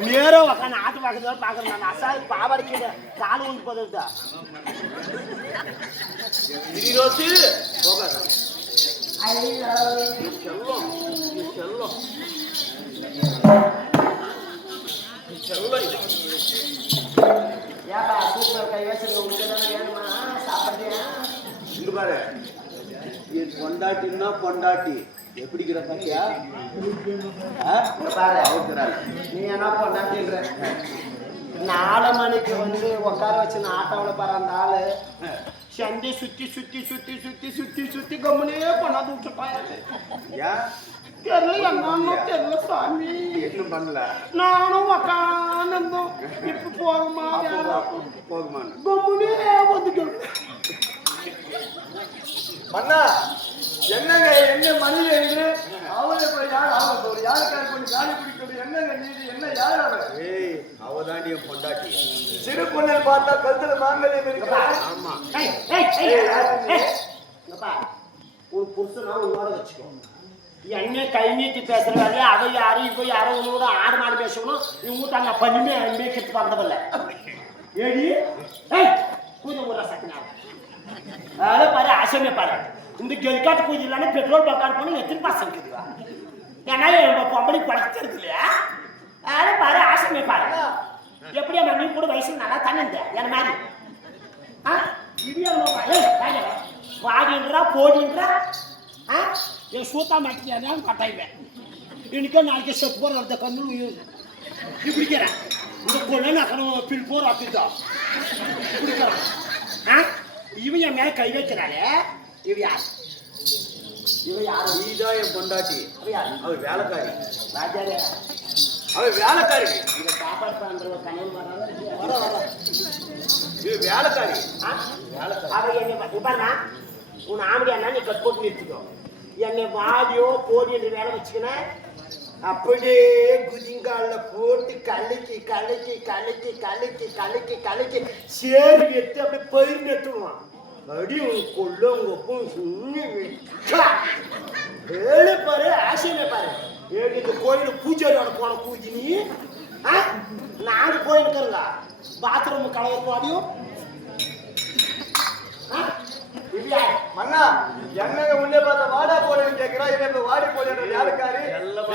நேரம் உக்காந்து ஆட்டு பார்க்கறதால பார்க்கறேன் நான் அசால் பாவடிக்கிற கால் வந்து போதுதா திரிரோசு போகாத ஏப்பா சூப்பர் கை வச்சுருக்க உங்களுக்கு வேணுமா சாப்பிட்றியா இங்க பாரு என் பொண்டாட்டின்னா பொண்டாட்டி எப்படிங்கிற பாத்தியா பாரு அவுக்குறாரு நீ என்ன பொண்டாட்டின்ற 4 மணிக்கு வந்து உட்கார வச்சு ஆட்டோவில் பாரு அந்த ஆளு சண்டை சுத்தி சுத்தி சுத்தி சுத்தி சுத்தி சுத்தி கம்முனே பண்ணாது விட்டுப்பாரு ஏன் தெரியல என்னன்னு தெரியல சாமி எதுவும் பண்ணல நானும் உக்காந்துருந்தோம் இப்ப போகுமா போகுமான்னு கம்முனே வந்துட்டோம் மன்னா என்னங்க என்ன மனித என்று அவளை போய் யார் ஆக ஒரு யாருக்கார பொண்ணு காலி பிடிக்கிறது என்னங்க நீதி என்ன யார் அவ ஏய் அவதாண்டி என் பொண்டாட்டி சிறு பொண்ணை பார்த்தா கழுத்துல மாங்கல்யம் இருக்கா ஆமா ஒரு புருஷனா உன்னோட வச்சுக்கோ என்ன கை நீட்டி பேசுற வேலையை அதை யாரும் இப்போ யாரோ உன்னோட ஆடு மாடு பேசணும் இவங்க அங்க பண்ணிமே மேய்க்கிட்டு வந்ததில்ல ஏடி பூஜை ஊற சக்கினா அதை பாரு அசமே பாரு இந்த கெலிக்காட்டு பூஜை இல்லைன்னா பெட்ரோல் பங்காடு போனால் எத்தனை பாசம் இருக்குதுவா ஏன்னா என் பொம்பளை குழச்சிருக்கு இல்லையா அதை பாரு ஆசைமே பாரு எப்படியா நீ கூட வயசு நல்லா தானே இருந்த என்ன மாதிரி வாடின்றா போடின்றா என் சூத்தா மாட்டேன் கட்டாயிவேன் இன்னைக்கு நாளைக்கு செத்து போகிற அந்த கண்ணு இப்படிக்கிறேன் இந்த கொள்ள நக்கணும் பில் போகிற அப்படிதான் இப்படிக்கிறேன் இவன் என் மேலே கை வைக்கிறாளே இவ யார் நீதான் என் பொண்டாட்டி அவர் வேலைக்காரி ராஜாரே அவர் வேலைக்காரி இதை சாப்பாடு பண்ற கனவு வர இது வேலைக்காரி அவ என்னை பாருண்ணா உன் ஆம்படியாண்ணா நீ கட் போட்டு நிறுத்திக்கோ என்னை வாடியோ போடி என்று வேலை வச்சுக்கினேன் அப்படியே குதிங்கால போட்டு கலக்கி கலக்கி கலக்கி கலக்கி கலக்கி கலக்கி சேரி எடுத்து அப்படியே பயிர் நட்டுருவான் அடி உங்க கொள்ள உங்க ஒப்பும் ஏழு பாரு ஆசையுமே பாரு ஏழு இந்த கோயில் பூஜையோட போன பூஜை நீ நாடு போயிருக்கிறங்க பாத்ரூம் கலவரம் வாடியும் மன்னா என்னங்க முன்னே பார்த்தா வாடா போடுன்னு கேட்கிறா என்ன வாடி போடுற வேலைக்காரி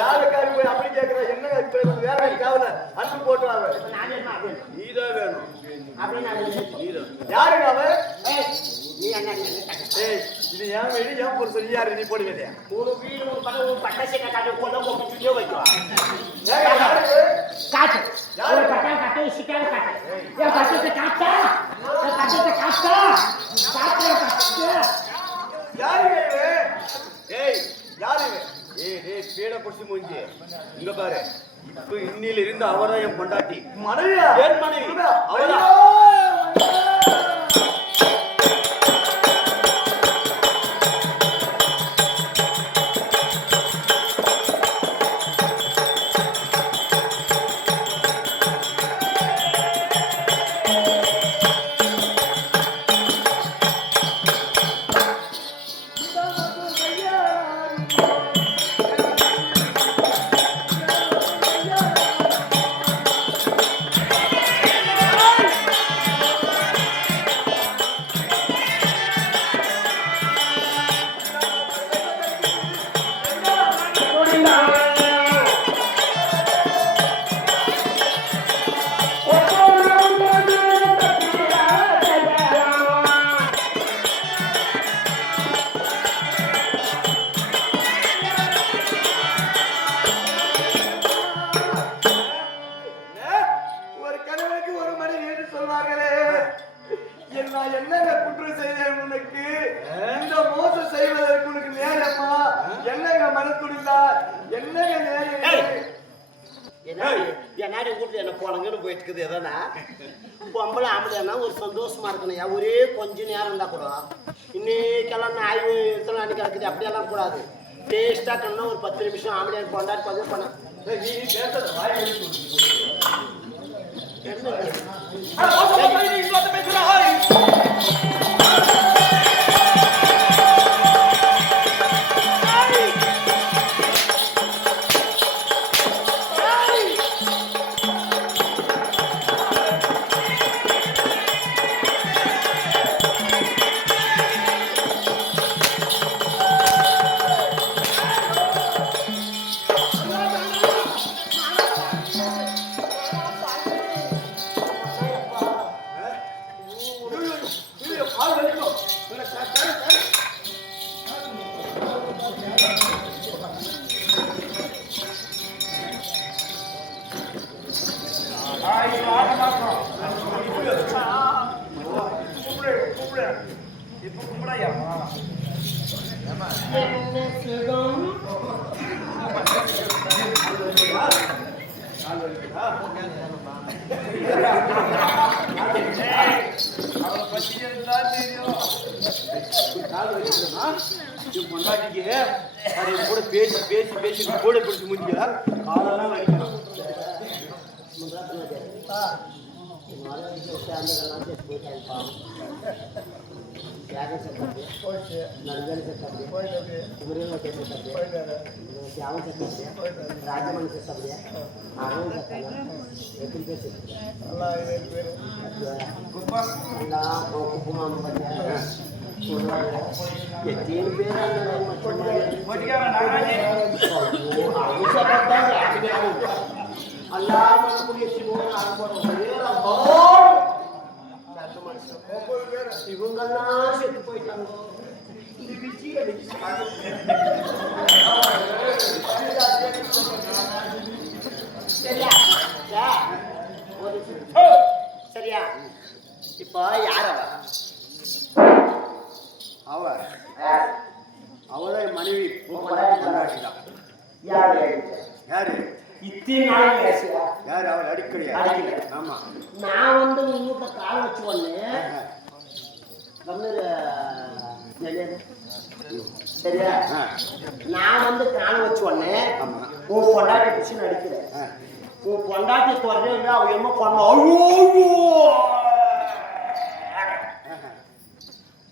வேலைக்காரி போய் அப்படி கேட்கிறா என்னங்க இப்ப வேலை காவல அன்பு போட்டுவாங்க நீதான் வேணும் யாருங்க அவ நீ என்ன இது ஏன் வீடு ஏன் ஒரு சொல்லி யாரு நீ போடுவீங்க ஒரு வீடு ஒரு படம் ஒரு பட்டாசை காட்டு கொள்ள போட்டு வீடியோ வைக்கும் காட்டு யாரு கட்டா கட்டு சிக்கார காட்டு ஏன் கட்டத்தை காட்டா கட்டத்தை காட்டா காட்டு காட்டு யாருங்க இவ ஏய் யாரு இவ ஏய் பீட புடிச்சு மூஞ்சி இங்க பாரு இப்ப இன்னில இருந்து அவதான் என் பொண்டாட்டி மனைவியா ஏன் மனைவி அவளா என்னங்க குற்றம் செய்தேன் உனக்கு இந்த மோசம் செய்வதற்கு உனக்கு நேரமா என்னங்க மனத்துடிந்தா என்னங்க நேரம் என்னாடி வீட்டுல என்ன போனங்கன்னு போயிட்டு இருக்குது எதனா பொம்பளை ஆம்பளைன்னா ஒரு சந்தோஷமா இருக்கணும் ஒரே கொஞ்ச நேரம் இருந்தா கூட இன்னைக்கெல்லாம் ஆய்வு எடுத்தலாம் அன்னைக்கு கிடக்குது அப்படியெல்லாம் கூடாது டேஸ்டா கண்ணா ஒரு 10 நிமிஷம் ஆம்பளையார் கொண்டாடி பதிவு பண்ண நீ பேசுறது வாய் பொண்டாட்டிக்கு அது கூட பேசி பேசி பேசி கூட பிடிச்சி முடிக்க காலெல்லாம் வலிக்கணும். எத்தனை பேர் இவங்கெல்லாம் செத்து போயிட்டாங்க. சரியா சரியா? இப்போ யார் அவதான் என் மனைவி. யாரு இத்தனை நாள் பேசுவா? யாரு அவள் அடிக்கடியா? ஆமா. நான் வந்து உங்க வீட்டுல கால் வச்சு ஒண்ணு சரியா? நான் வந்து கால் வச்சு ஒண்ணு உன் பொண்டாட்டி பிடிச்சு நடிக்கிறேன். உன் பொண்டாட்டி தொடர்ந்து அவ என்ன பண்ண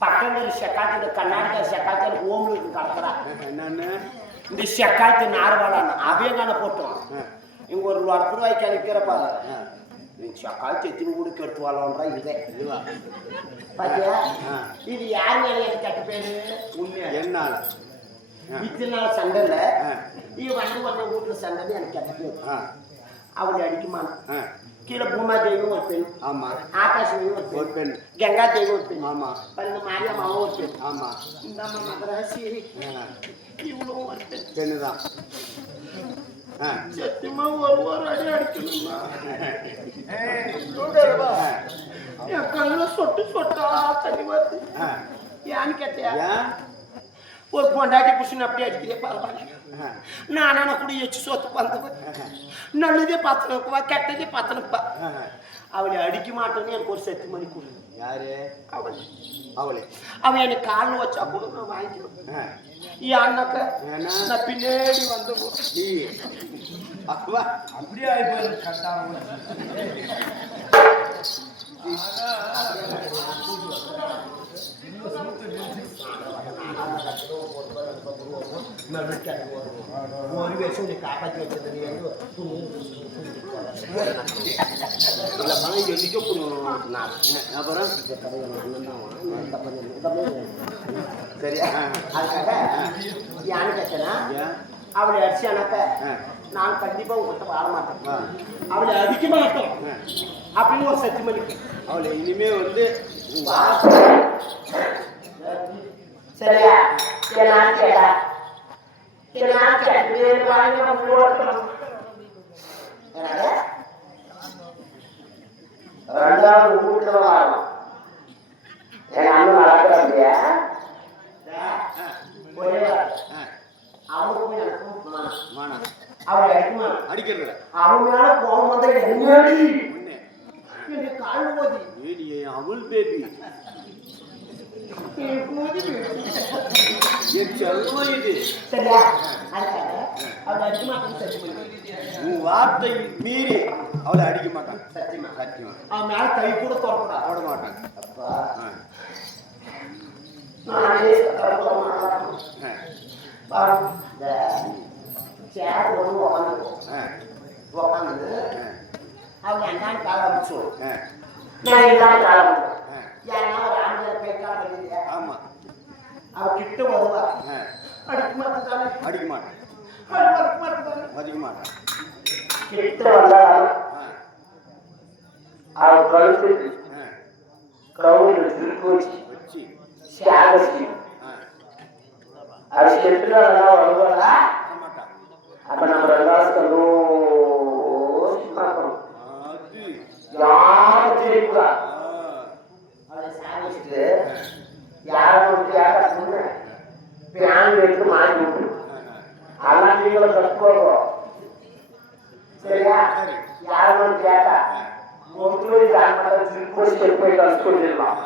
பக்கங்கள் செக்காத்து கர்நாடகா செக்காத்து ஓம்பளுக்கு கடத்துறா. என்னன்னு இந்த செக்காத்து நார்வாளான்னு அவையங்கான போட்டோம். இங்க ஒரு ரூபாய்க்கு அனுப்பிக்கிறப்பா செக்காத்து எத்தனை கூட கெடுத்து வாழன்றா. இதே பாத்தியா? இது யார் மேல எனக்கு கெட்ட பேரு? உண்மையா என்னால இத்தனை நாள் சண்டைல இது வந்து வீட்டுல சண்டைன்னு எனக்கு கெட்ட பேரு. அவளை அடிக்குமான கீழே பூமா தேவியும் ஒரு பெண். ஆமா. ஆகாஷ் ஒரு பெண். கங்கா தேவி ஒரு பெண். ஆமா. இந்த மாரியம்மாவும் ஒரு பெண். ஆமா. இந்த அம்மா மகராசி இவ்வளவு ஒரு பெண். பெண்ணுதான். சத்தியமா ஒரு அடி அடிக்கணுமா? என் கண்ணுல சொட்டு சொட்டா தண்ணி வருது. ஏன்னு கேட்டியா? ஒரு பொண்டாட்டி புருஷன் அப்படியே அடிக்கிறே பரவாயில்ல. நானான கூட எச்சு சொத்து வந்தவன். நல்லதே பார்த்தனுப்பா கெட்டதே பார்த்தனுப்பா. அவளை அடிக்க மாட்டேன்னு எனக்கு ஒரு செத்து மணி கொடு. யாரு அவளே? அவளே அவன் எனக்கு காலில் வச்சா கூட நான் வாங்கிக்கிறேன். ஏன்னாக்க நான் பின்னாடி வந்து அப்படியே ஆயிப்போய் கட்டாம ஒரு வருஷம் நீ காப்பாற்றி வச்சது அப்புறம் சரியா? அதுக்காக யானு கேட்டேன்னா அவளை அடிச்சானாக்க நான் கண்டிப்பா உங்கள்கிட்ட வாழ மாட்டேன். அவளை அடிக்க மாட்டோம் அப்படின்னு ஒரு சத்தியம் இருக்கு. அவளை இனிமே வந்து சரியா? கேட்டா ரெண்டாவது வீட்டுல வாழணும். எங்க அண்ணன் நடக்கிறாங்க அவனுக்கும் எனக்கும் அவளை அடிக்குமா? அடிக்கிறதுல அவன் மேல கோபம் வந்தா முன்னாடி கால் மோதி அவள் பேபி சரியா? அவளை அடிக்க மாட்டான். உன் வார்த்தை மீறி அவளை அடிக்க மாட்டான். சத்தியமா சத்தியமா அவன் மேல கை கூட தொடக்கூடா போட மாட்டான். அப்பா நானே சேர் ஒன்று உக்காந்து அவங்க என்னான்னு கால ஆரம்பிச்சு நான் என்னான்னு கால ஆரம்பிச்சோம். ஏன்னா ஒரு ஆண்களை பேக்காக ஆமா. அவ கிட்ட வருவா. அடிக்க மாட்டான். அடிக்க மாட்டான். மதிக்க மாட்டான். கிட்ட வந்தா அவ கழுத்து கவுல திருப்பி வச்சு சேகரிச்சு அது செட்டுல வருவாங்களா? அப்ப நம்ம ரெண்டாவது யாரும் தெரியுங்களா? அதை சேகரிச்சுட்டு யாரும் பேன் எடுத்து மாறி விட்டு அதெல்லாம் நீங்களும் கற்றுக்கோங்க. சரியா? யாரும் கேட்டா போய் கற்றுக்கொண்டிருக்கலாம்.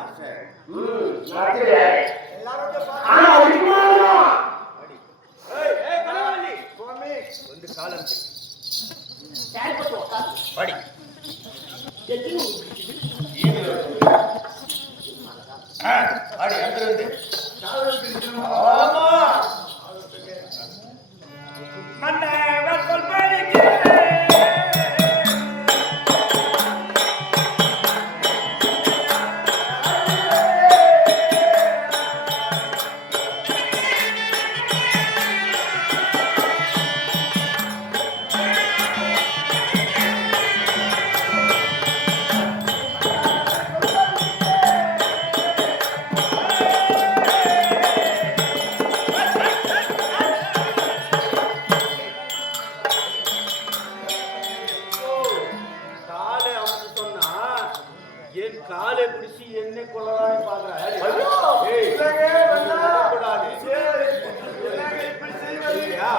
இல்லையா?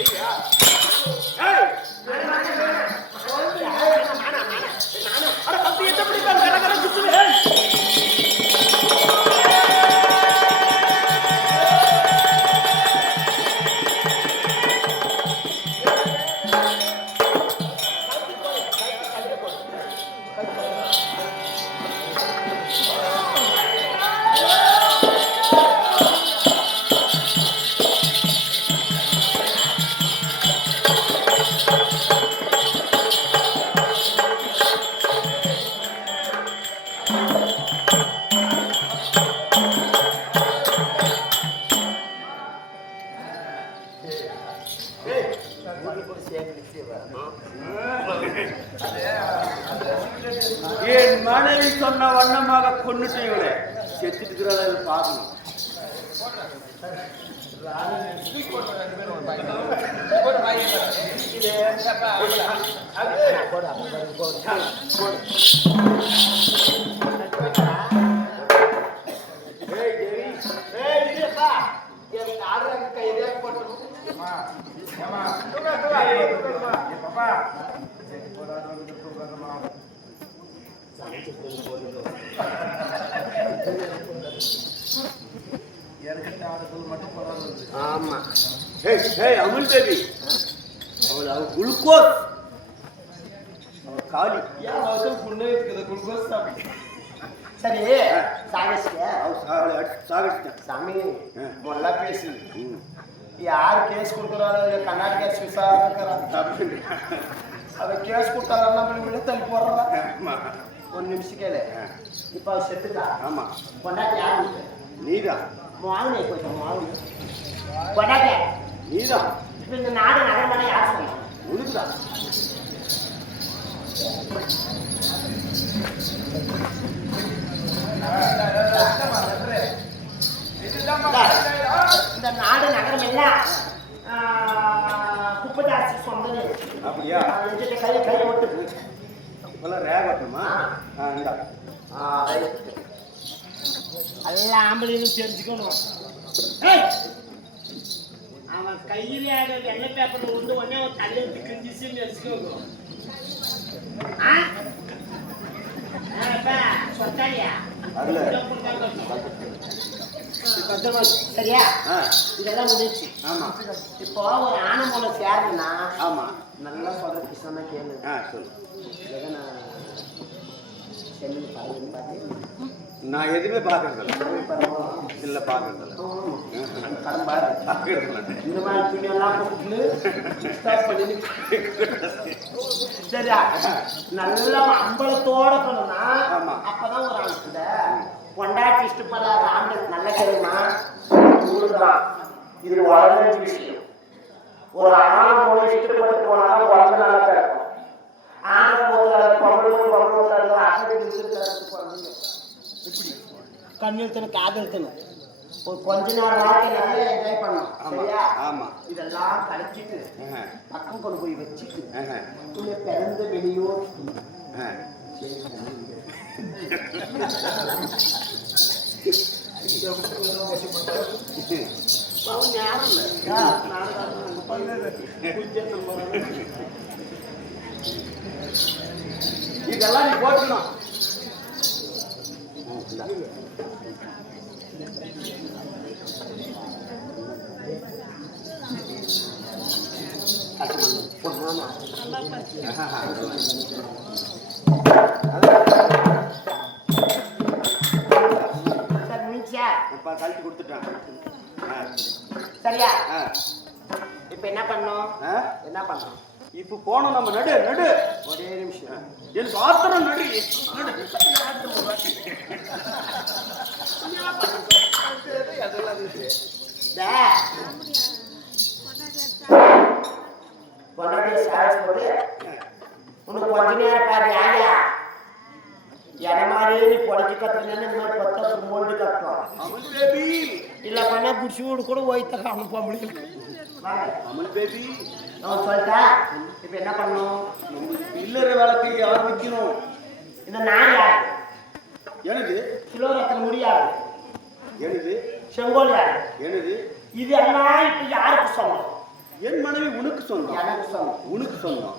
இல்லையா? ஏய்! அட கத்தி எத்த பிடிப்பான் கடகட சுத்துவேன். என் மனைவி சொன்ன வண்ணமாக கொண்டுட்டு இவளை செத்துட்டு இருக்கிறத பார்க்கணும். ஆமா. ஏய் அமுல் பேபி, அவள் குளுக்கோஸ், அவள் காலி. ஏன் அவசரம் புண்ணே இருக்குது குளுக்கோஸ் சாப்பிட்டு சரி சாகசியா சாகடிச்சிட்டேன். சாமி மொல்லா பேசு. யார் கேஸ் கொடுக்குறாரு? கர்நாடக கேஸ் விசாரிக்கிறாங்க. அவ கேஸ் கொடுத்தாலும் நம்ம தள்ளி போடுறா. ஒரு நிமிஷம் கேளு. இப்போ அவ செத்துட்டா. ஆமா. கொண்டாட்டி யாரு? நீதான். மாவுனே கொஞ்சம் மாவு கொண்டாட்டி நீதான். இப்போ இந்த நாடு நகரமான யார் சொன்னா? உனக்குதான். இந்த நாடு நகரம் எல்லாம் குப்பை ஜாஸ்தி சொந்தது. அப்படியா? கை விட்டு இப்பெல்லாம் ரேக் வரணுமா? இந்தா. எல்லா ஆம்பளையும் தெரிஞ்சுக்கணும். அவன் கையில வெள்ளை பேப்பர் உண்டு உடனே ஒரு தலையெழுத்து கிஞ்சிச்சுன்னு வச்சுக்கோங்க. சொத்தாலியா அதுல சரியா? இதெல்லாம் முடிச்சு. ஆமா. இப்போ ஒரு ஆனை மூல சேரணும்னா ஆமா நல்லா சொல்ற கிருஷ்ணன் தான் கேளு. சொல்லு. செல்லுன்னு பாருன்னு பார்த்து நான் எதுவுமே பார்க்கறதில்ல. இல்லை பார்க்கறதில்ல. இந்த மாதிரி துணியெல்லாம் போட்டு சரியா? நல்லா அம்பலத்தோட பண்ணணும்னா அப்பதான் ஒரு ஆளுக்குட கொண்டாட்டி இஷ்டப்படாத ஆண்கள் நல்ல தெரியுமா? ஊருதான் இது வளர்ந்த விஷயம். ஒரு ஆண் மூணு இஷ்டப்பட்டு போனாலும் வளர்ந்து நல்லா கிடக்கும். ஆண் போது கண்ணெழுத்தணும் காதெழுத்தணும். ஒரு கொஞ்ச நேரம் வாழ்க்கை நல்லா என்ஜாய் பண்ணணும். சரியா? ஆமா. இதெல்லாம் கழிச்சிட்டு பக்கம் கொண்டு போய் வச்சுட்டு பிறந்த வெளியோ இதெல்லாம் நீ போட்டுக்கணும். கழிச்சு கொடுத்துட்டான். சரியா? இப்ப என்ன பண்ணோம்? என்ன பண்ணோம்? இப்ப போனோம் நம்ம. நடு நடு. ஒரே நிமிஷம். எனக்கு ஆத்திரம் நடு. உனக்கு கொஞ்ச நேரம் பாரு. யாயா என மாதிரியே நீ பொழைச்சி கத்துக்கணும்னு இந்த மாதிரி 10 வருஷம் மோல்டு கட்டணும். இல்ல பண்ணா குடிச்சூடு கூட ஓய்த்த அனுப்ப முடியல. அமுல் பேபி நான் சொல்லிட்டா இப்ப என்ன பண்ணணும்? இல்லற வேலைக்கு யார் விற்கணும்? இந்த நாடு யாரு? எனது. கிலோ ரத்தம் முடியாது. எனது. செங்கோல் யாரு? எனது. இது எல்லாம் இப்ப யாருக்கு சொந்தம்? என் மனைவி உனக்கு சொந்தம். எனக்கு சொந்தம். உனக்கு சொந்தம்.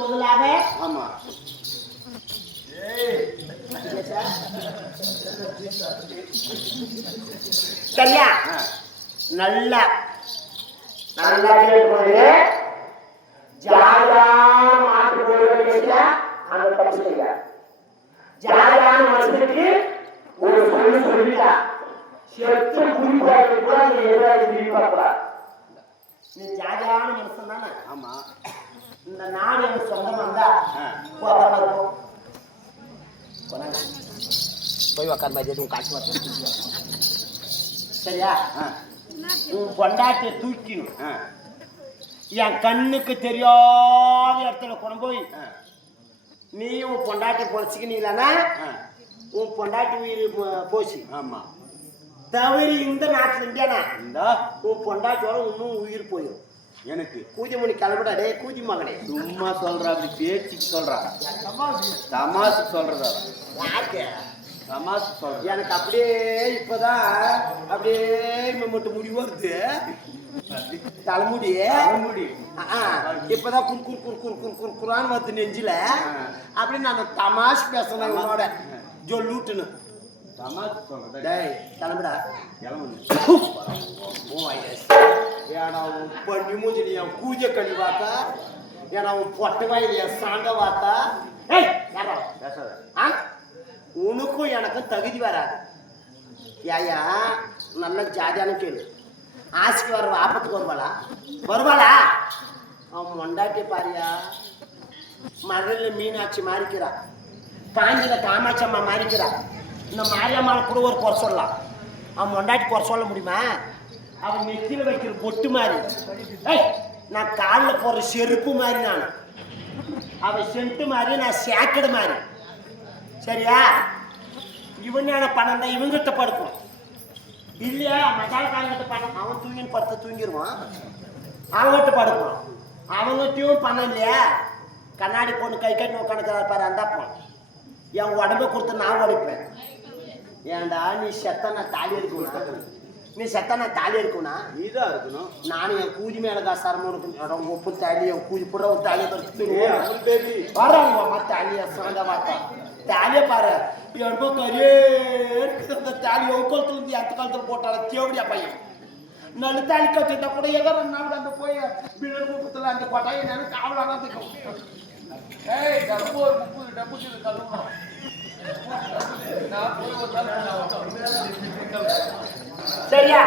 முதலாக ஆமா. சரியா? நல்லா நல்லா கேட்கணும். ஜாலியான மாட்டு போயிடுச்சா அந்த தப்பு செய்ய ஜாலியான மனுஷனுக்கு ஒரு சொல்லு சொல்லிட்டா செத்து குடிப்பாடு கூட நீ ஏதாவது விரிவாப்பா. நீ ஜாலியான மனுஷன் தானே? ஆமா. இந்த நாடு எனக்கு சொந்தமா இருந்தா போய் உக்கார் மாதிரி காட்டு. சரியா? உன் பொண்டாட்டிய தூக்கிடும். என் கண்ணுக்கு தெரியாத இடத்துல கொண்டு போய் நீ உன் பொண்டாட்டி பொழைச்சிக்கினீங்களா உன் பொண்டாட்டி உயிர் போச்சு. ஆமா. தவறி இந்த நாட்டில் இருந்தியானா இந்த உன் பொண்டாட்டியோட இன்னும் உயிர் போயிடும். எனக்கு கூதிமணி கிளம்பிடா. டே கூதி மகனே, சும்மா சொல்றா, அப்படி பேச்சுக்கு சொல்றா, தமாசுக்கு சொல்றதா? யாருக்கு தமாசு சொல்ற? எனக்கு அப்படியே இப்பதான் அப்படியே மட்டும் முடி வருது. தலைமுடி இப்பதான் குறு குறு குறு குறு குறு குறு குறான்னு வருது நெஞ்சில. அப்படின்னு நான் தமாஷ் பேசணும் இவனோட ஜொல்லூட்டுன்னு. தமாசு சொல்றதா? டேய் கிளம்புடா. கிளம்பு. ஏன்னா உன் பண்ணி மூஞ்சில என் பூஜை கழி பார்த்தா, ஏன்னா உன் பொட்டை வாயில் என் சாண்ட பார்த்தா, பேசாத. உனக்கும் எனக்கும் தகுதி வராது. ஏயா நல்ல ஜாதியான கேளு. ஆசைக்கு வர ஆபத்துக்கு வருவாளா? வருவாளா? அவன் மொண்டாட்டி பாரியா, மதுரையில மீனாட்சி மாறிக்கிறா, காஞ்சில காமாட்சி அம்மா மாறிக்கிறா. இந்த மாரியம்மாவை கூட ஒரு குறை சொல்லலாம். அவன் மொண்டாட்டி குறை சொல்ல முடியுமா? அவன் நெத்தியில வைக்கிற பொட்டு மாதிரி, நான் காலில் போடுற செருப்பு மாதிரி, நான் அவன் சென்ட்டு மாதிரி, நான் சேக்கடு மாதிரி. சரியா? இவனான பணம் தான் இவங்கிட்ட படுக்கும். இல்லையா மசாலக்காரங்கிட்ட பணம், அவன் தூங்கின்னு படுத்த தூங்கிடுவான். அவங்ககிட்ட படுப்பான். அவங்ககிட்டயும் பணம் இல்லையா? கண்ணாடி பொண்ணு கை கட்டி உட்காந்துக்கிறாரு பாரு, அந்த பணம் என் உடம்பை கொடுத்து நான் உடைப்பேன். ஏன்டா நீ செத்த நான் தாலி எடுக்கணும், நீ செத்த நான் தாலி எடுக்கணும். நீதான் இருக்கணும். நானும் என் கூதி மேல காசாரமும் இருக்கும். ஒப்பு தாலி என் கூதி போட ஒரு தாலியை பேபி வராங்க அம்மா தாலியை சாந்த பார்த்தா தாலியை பாரு எவ்வளோ கரியே அந்த தாலி எவ்வளோத்துல இருந்து எந்த காலத்தில் போட்டால தேவடியா பையன் நல்ல தாலி கட்டிட்டா கூட ஏதோ 2 நாள் அந்த போய் பிள்ளை முப்பத்தில் அந்த கொட்டாயை நான் காவலாக இருக்கும். டப்பு ஒரு 30 டப்பு கழுவணும். சரியா?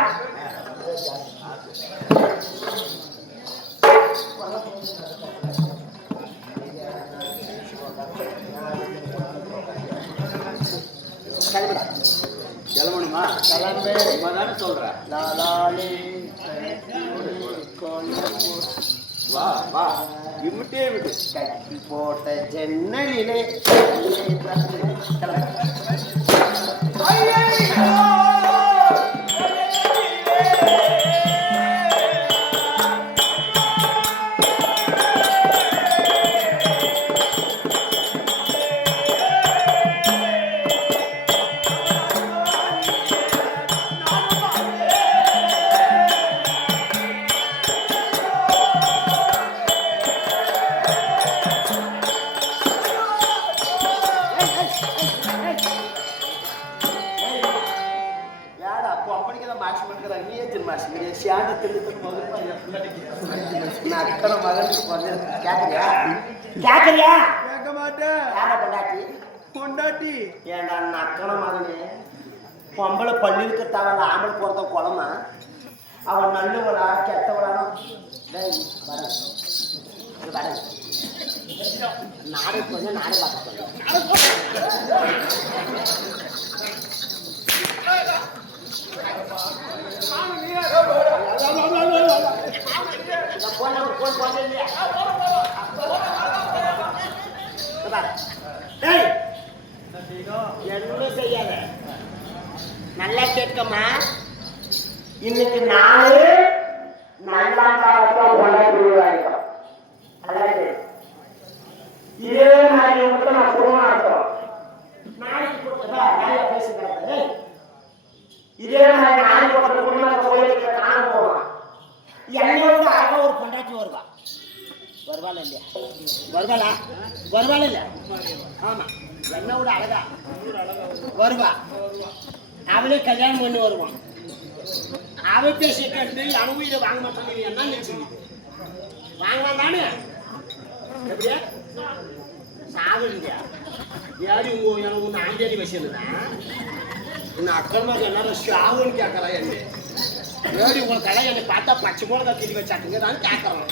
கிளம்பணுமா? கிளம்பு. தானே சொல்ற. வா வா, விட்டே விட்டு கட்டி போட்ட ஜன்னலிலே கேட்கறியா? கேட்க மாட்டேன். யார பொண்டாட்டி? பொண்டாட்டி ஏண்டா நக்கன மகனே, பொம்பளை பள்ளிக்கு தவற ஆம்பளை போறத குளமா? அவன் நல்லவளா கெட்டவளானோ? வர நாடு கொஞ்சம் நாடு பார்க்க என்ன செய்யாத. நல்லா கேட்கமா, இன்னைக்கு நாலு நல்லா இதே மாதிரி மட்டும் நான் குடும்பம் நாளைக்கு பேசுகிறேன். இதே மாதிரி நாளைக்கு கோயிலுக்கு காண போவோம். வருவாள் இல்லையா? வருவாளா? வருவாள் இல்ல? ஆமா, என்ன விட அழகா வருவா. அவளே கல்யாணம் பண்ணி வருவான். அவ பேசி கேட்டு அனுபவியில வாங்க மாட்டாங்க. என்ன நினைச்சுக்கிது வாங்கலாம் தானே? எப்படியா சாகுங்க யாரு எனக்கு ஒன்று ஆந்தேரி வச்சுருந்தேன். இன்னும் அக்கறமாக எல்லாரும் சாகுன்னு கேட்கலாம். என்ன ஏடி உங்களை கடை என்னை பார்த்தா பச்சை மிளகா கிளி வச்சாட்டுங்க தான் கேட்கறோம்.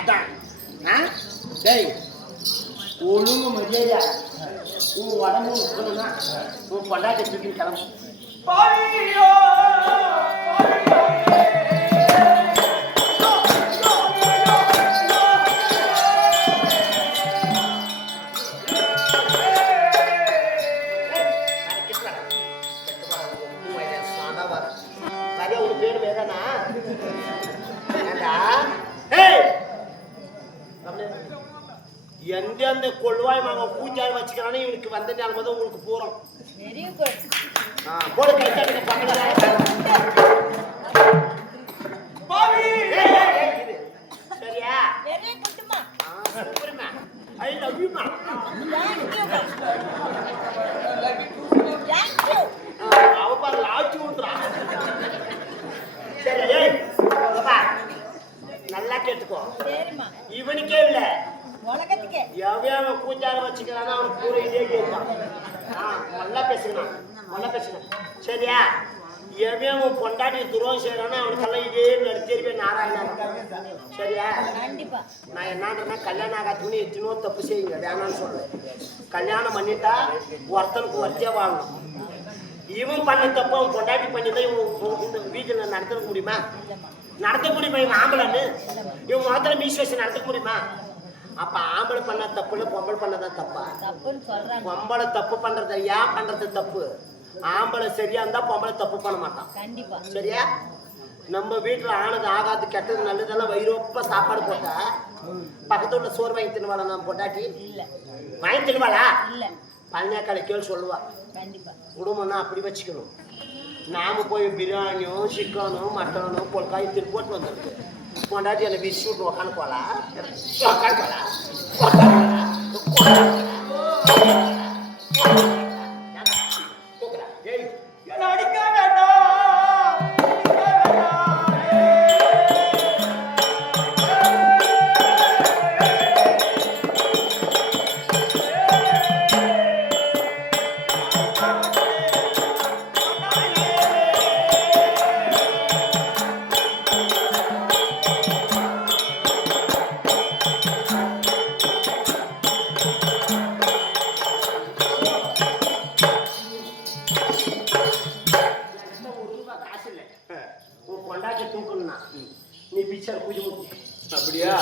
அதான் ஆ டேய் ஒழுங்கு மரியாதையா உன் உடம்பு இருக்கணும்னா உன் பொண்டாட்டி தூக்கி கிளம்பு. எந்த கொள்வாய் மாங்க பூஜாரி வச்சுக்கிறானே இவனுக்கு வந்த நாள் வந்து உங்களுக்கு போறோம். போட கைத்தாடுங்க சரியா? ஐ லவ் யூ மா. அவ பாரு லாச்சு விட்டுறா. சரி நல்லா கேட்டுக்கோ. இவனுக்கே இல்ல எவ்வளவு பூஜாரி வச்சுக்கிறானா அவன் பூரா இதே கேட்பான். நல்லா பேசுகிறான், நல்லா பேசுகிறான். சரியா? எவன் பொண்டாட்டி துரோகம் செய்யறானா அவனுக்கெல்லாம் இதே நடிச்சிருப்பேன் நாராயணா. சரியா? நான் என்னன்றேன்னா கல்யாணம் ஆகாதுன்னு எத்தனோ தப்பு செய்யுங்க வேணான்னு சொல்றேன். கல்யாணம் பண்ணிட்டா ஒருத்தனுக்கு ஒருத்தியா வாங்கணும். இவன் பண்ண தப்பு அவன் பொண்டாட்டி பண்ணிதான் இவன் இந்த வீட்டில் நடத்த முடியுமா? நடத்த முடியுமா? இவன் ஆம்பளைன்னு இவன் மாத்திரம் மீஸ்வேஷன் நடத்த முடியுமா? அப்ப ஆம்பளை பண்ண தப்பு இல்ல பொம்பளை பண்ணதான் தப்பா? பொம்பளை தப்பு பண்றது ஏன் பண்றது தப்பு? ஆம்பளை சரியா இருந்தா பொம்பளை தப்பு பண்ண மாட்டான். சரியா? நம்ம வீட்டுல ஆனது ஆகாது கெட்டது நல்லதெல்லாம் வயிறொப்ப சாப்பாடு போட்டா பக்கத்துல உள்ள சோறு வாங்கி தின்னுவாளா? நம்ம பொண்டாட்டி வாங்கி தின்னுவாளா? பழனியாக்கால கேள்வி சொல்லுவா. குடும்பம்னா அப்படி வச்சுக்கணும். நாம போய் பிரியாணியும் சிக்கனும் மட்டனும் பொல்காயும் தின்னு போட்டு வந்துருக்கு. பொண்டாட்டி என்ன வீசி விட்டு உக்காந்து போலா அடிக்க வேண்டாம். பொண்டாட்டி தூக்கணும்னா நீ பிச்சர் பூஜை அப்படியா?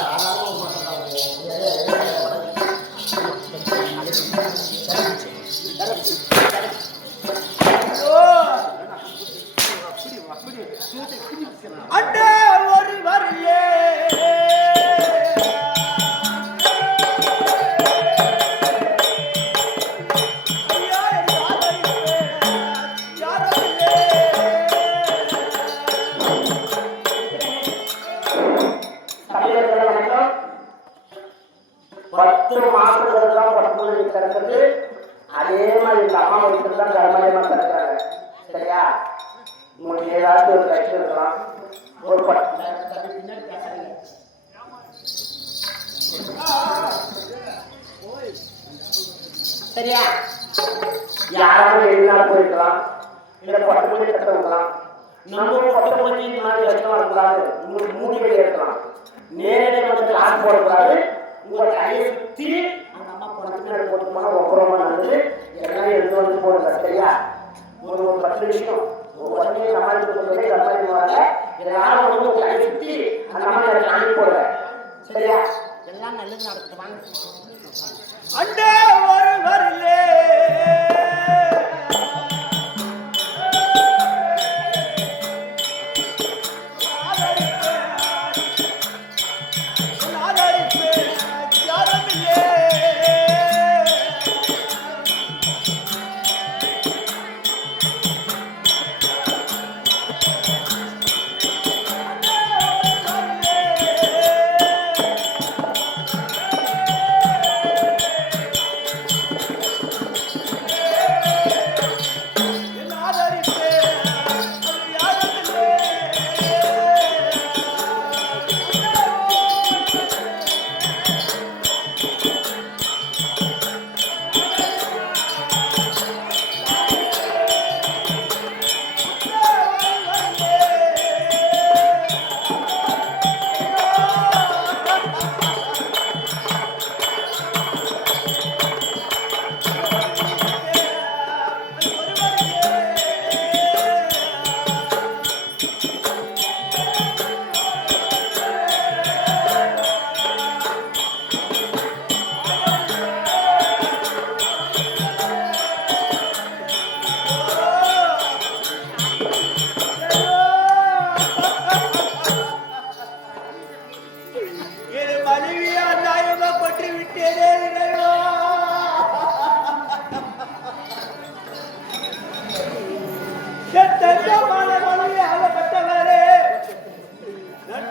அண்டே ஒரு வரியே கிடக்குது. அதே மாதிரி இந்த அம்மா வீட்டுக்கு தான் கர்மாயமா கிடக்குறாங்க. சரியா? உங்களுக்கு ஏதாச்சும் ஒரு கஷ்டம் இருக்கலாம். ஒரு சரியா? யாராவது வெளிநாடு போயிருக்கலாம், இல்ல பட்டுமொழி கட்டலாம். நம்ம பட்டுமொழி மாதிரி கஷ்டமா இருக்கக்கூடாது. உங்களுக்கு மூடி வெளியே இருக்கலாம். நேரடியாக வந்து கிளாஸ் போடக்கூடாது. உங்களை கையை சுற்றி அந்த அம்மா படத்துக்கு போட்டு போனா ஒப்புறமா நடந்து எல்லாம் எடுத்து வந்து போடுங்க. சரியா? ஒரு 10 நிமிஷம் உடனே சமாளித்து கொண்டு சமாளிப்பாங்க. எல்லாரும் வந்து கையை சுற்றி அந்த அம்மா காணி போடுங்க. சரியா? எல்லாம் நல்லது நடக்குது. வாங்க. அண்டே ஒரு வரலே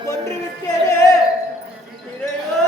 கொன்று விட்டேனே இறைவா.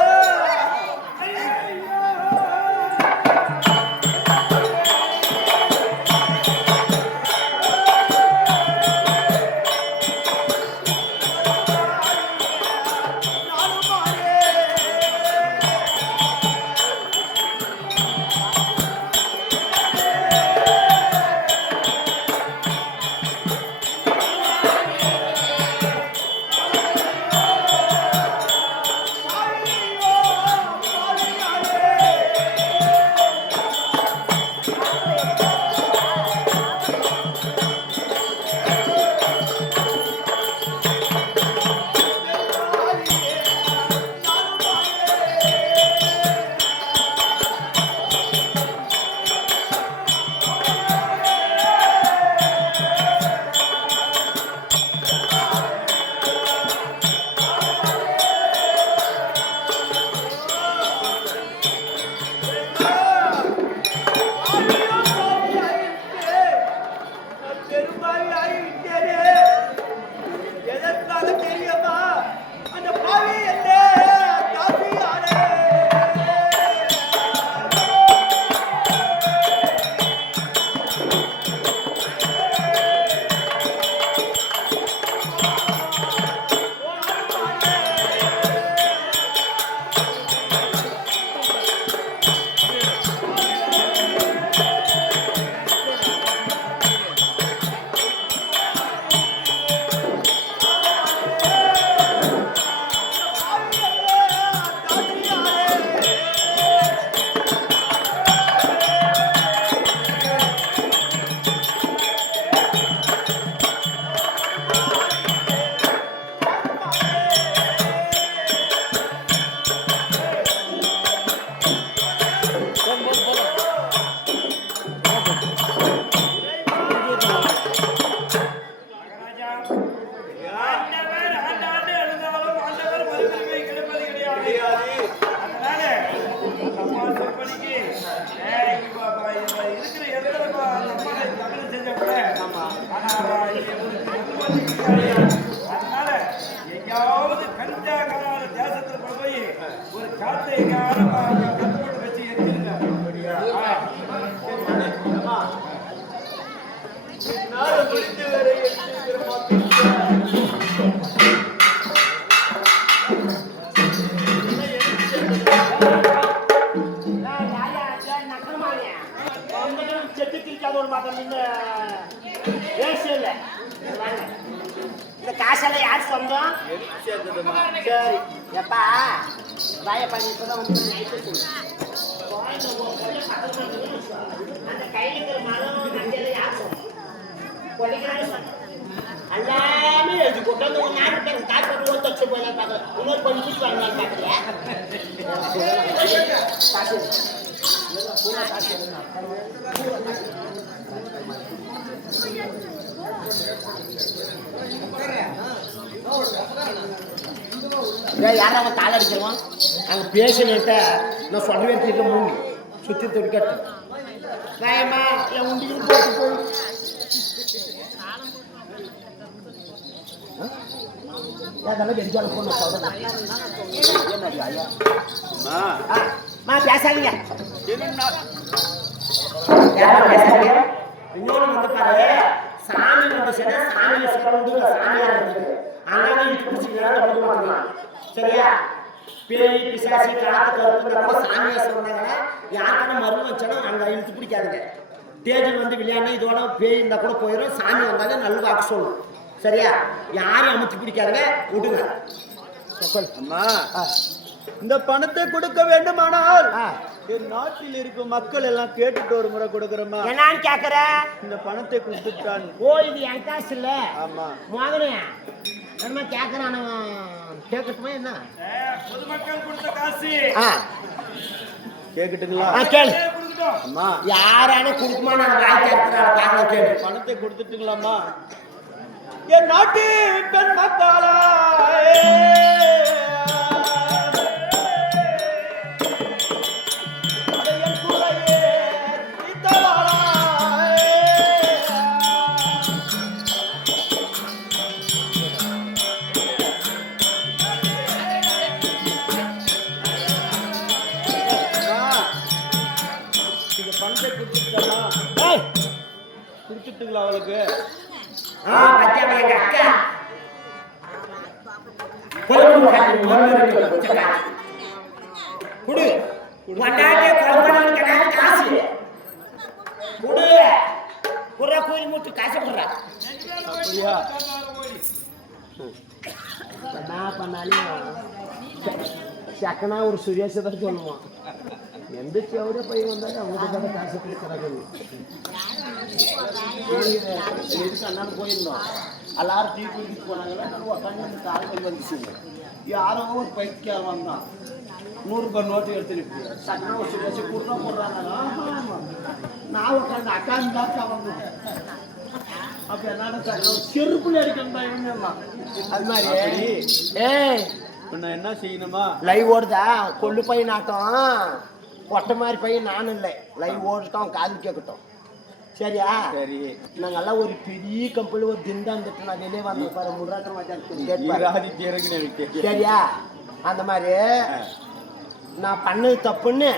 அதனால எங்கேயாவது கஞ்சா கலால தேசத்துல போய் ஒரு காட்டை கட்டுப்பட்டு வச்சு எரிஞ்சிருங்க. இந்த காசெல்லாம் யார் சொந்தம்? சரி எப்பா வாயப்பா நீ இப்பதான் வந்து அந்த கையில் இருக்கிற மரம் நஞ்செல்லாம் யார் சொந்தம்? எல்லாமே எழுதி போட்டு அந்த ஒரு நாட்டு காசு ஒரு தச்சு போய் பார்க்குறேன். இன்னொரு கொஞ்சம் குச்சி வாங்கலான்னு பார்க்குறியா? காசு யாராவது தாள் அடிக்கிறோம் அங்கே பேசினிட்ட நான் சொல்றவே கேட்க மூணு சுற்றி தொடுக்கட்டு நாயம்மா என் உண்டியும் போட்டு போய் அதெல்லாம் வெடிச்சால போன சொல்றேன் பேசாதீங்க இன்னொரு வந்து பாரு சாமி வந்து சாமி சொல்றது சாமியார் இருக்குது சரியா பேய் பிசாசி காத்து கருப்பு சாமியார் சொன்னாங்கன்னா யாருக்கான மருந்து வச்சாலும் அங்கே இழுத்து பிடிக்காதுங்க. தேஜன் வந்து விளையாடினா இதோட பேய் இருந்தால் கூட போயிடும். சாமி வந்தாலும் நல்ல வாக்கு சொல்லணும். சரியா யாரையும் அமுத்தி பிடிக்காதுங்க விடுங்க. அம்மா இந்த பணத்தை கொடுக்க வேண்டுமானால் என் நாட்டில் இருக்கும் மக்கள் எல்லாம் கேட்டுட்டு ஒரு முறை கொடுக்கறமா என்னன்னு கேக்குற? இந்த பணத்தை கொடுத்துட்டான். ஓ இது என் காசு இல்ல. ஆமா மோகனே என்ன கேக்குறான் கேட்கட்டுமா என்ன? பொதுமக்கள் கொடுத்த காசு கேக்கட்டுங்களா? கேளு. அம்மா யாரானு கொடுக்குமா நான் வாய் கேட்கிறேன். கேளு. பணத்தை கொடுத்துட்டுங்களாம்மா? என் நாட்டு பெண் மக்களா இருக்குல்ல அவளுக்கு. பத்தியாம எங்க அக்கா கொழும்பு குடு கொண்டாடிய கொழும்பு காசு குடு குற கோயில் மூட்டு காசு குடுறா. அப்படியா? என்ன பண்ணாலும் சக்கனா ஒரு சுரேஷை தான் சொல்லுவான். எந்த செவட பையன் வந்தாலும் அவங்களுக்கு தான் காசு கொடுக்குறாங்க. எதுக்கு அண்ணாலும் போயிருந்தோம், எல்லாரும் டீ குடிக்கிட்டு போனாங்களா, உட்காந்து கால் வந்துச்சுங்க. யாரோ ஒரு பைக்கார வந்தான், 100 ரூபாய் நோட்டு எடுத்துட்டு சக்கனா ஒரு சுரேஷை கொடுத்தா போடுறாங்க. நான் உட்காந்து அக்காந்து தான் வந்தேன். அப்ப என்ன செருப்புல அடிக்கணும். அது மாதிரி நான் என்ன செய்யணுமா? லைவ் ஓடுதா கொள்ளு பையன் ஆட்டம், கொட்டை மாதிரி பையன் நானும் இல்லை. லைவ் ஓடுட்டோம், காது கேட்கட்டும். சரியா? சரி. நாங்கெல்லாம் ஒரு பெரிய கம்பெனி ஒரு திண்டா வந்துட்டு நான் வெளியே வந்த பாரு முன்னாடி. சரியா? அந்த மாதிரி நான் பண்ணது தப்புன்னு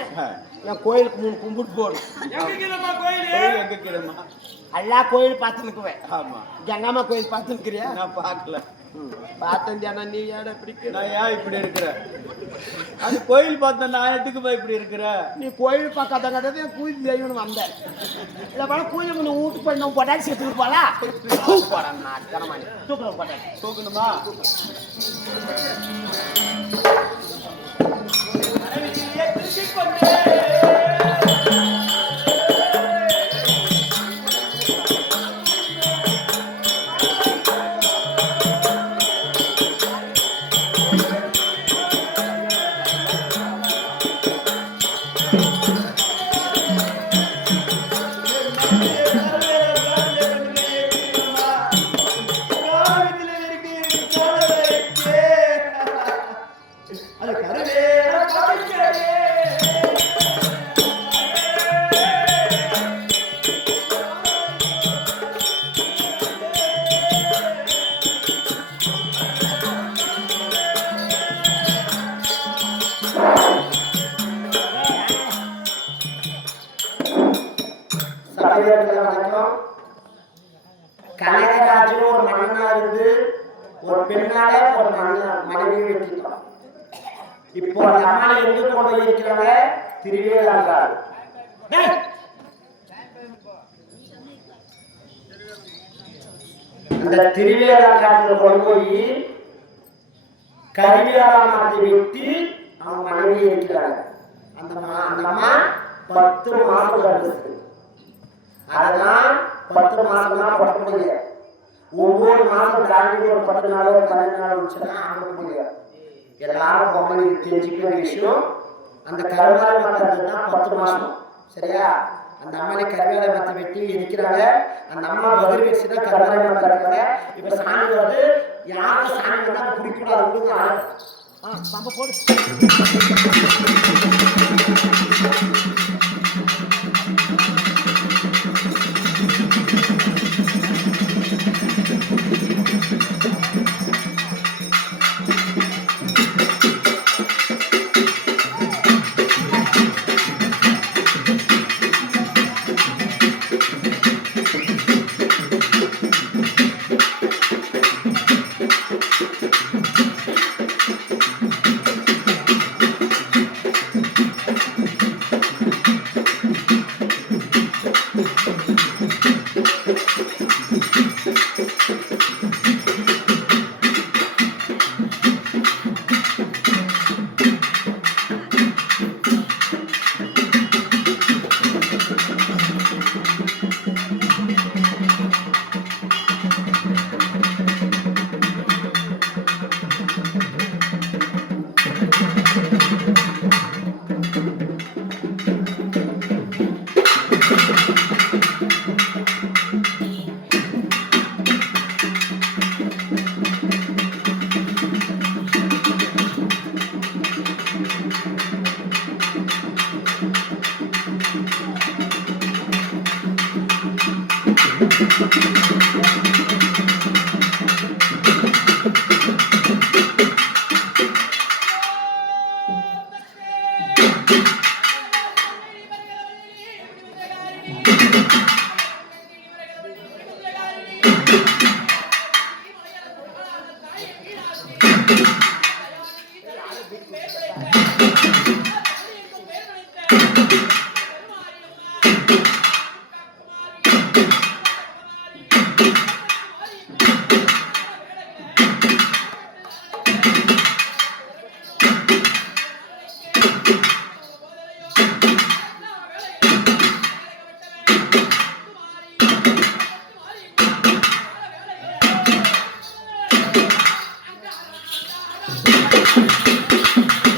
என் கோயிலுக்கு 3 கும்பிட்டு போடும். எங்க கிடமா? எல்லா கோயில் பார்த்துன்னுக்குவேன். ஆமா. கங்காமா கோயில் பார்த்துன்னுக்கிறியா? நான் பார்க்கல. பார்த்தேன். நீ ஏன் இப்படி? நான் ஏன் இப்படி இருக்கிறேன்? அது கோயில் பார்த்தேன். நான் எதுக்கு போய் இப்படி இருக்கிறேன்? நீ கோயில் பார்க்காத என் கோயில் தெய்வம்னு வந்தேன். இல்லை வேணா கோயிலுக்கு கொஞ்சம் வீட்டு பண்ண பொட்டாசி சேர்த்துக்கிட்டு போலா போறான். தூக்கணும் பொட்டாசி தூக்கணுமா? கனகராஜு ஒரு மன்னனா இருந்து ஒரு பெண்ணால ஒரு மனைவியை வெட்டிட்டான். இப்போ அந்த அம்மா எங்க கொண்டு இருக்கிறவங்க திருவேலாங்காடு. அந்த திருவேலாங்காட்டுல கொண்டு போய் கரிவேலாமாத்தை வெட்டி அவங்க மனைவியை இருக்கிறாங்க. அந்த அம்மா 10 மாசம் கழிச்சு. அதெல்லாம் 10 மாசம் தான் பட முடியாது. ஒவ்வொரு மாசம் தாண்டி ஒரு 10 நாளோ 12 நாளோ இருந்துச்சுன்னா ஆக முடியாது. எல்லாரும் பொங்கலுக்கு தெரிஞ்சுக்கிற விஷயம் அந்த கருவேலை மரத்தை தான் 10 மாசம். சரியா? அந்த அம்மாவை கருவேலை மரத்தை வெட்டி இருக்கிறாங்க. அந்த அம்மா வகர் வச்சு தான் கருவேலை மரத்தை இருக்காங்க. இப்ப சாமி வந்து யாரும் சாமி வந்தா பிடிக்கூடாது. நம்ம போடு. Thank you.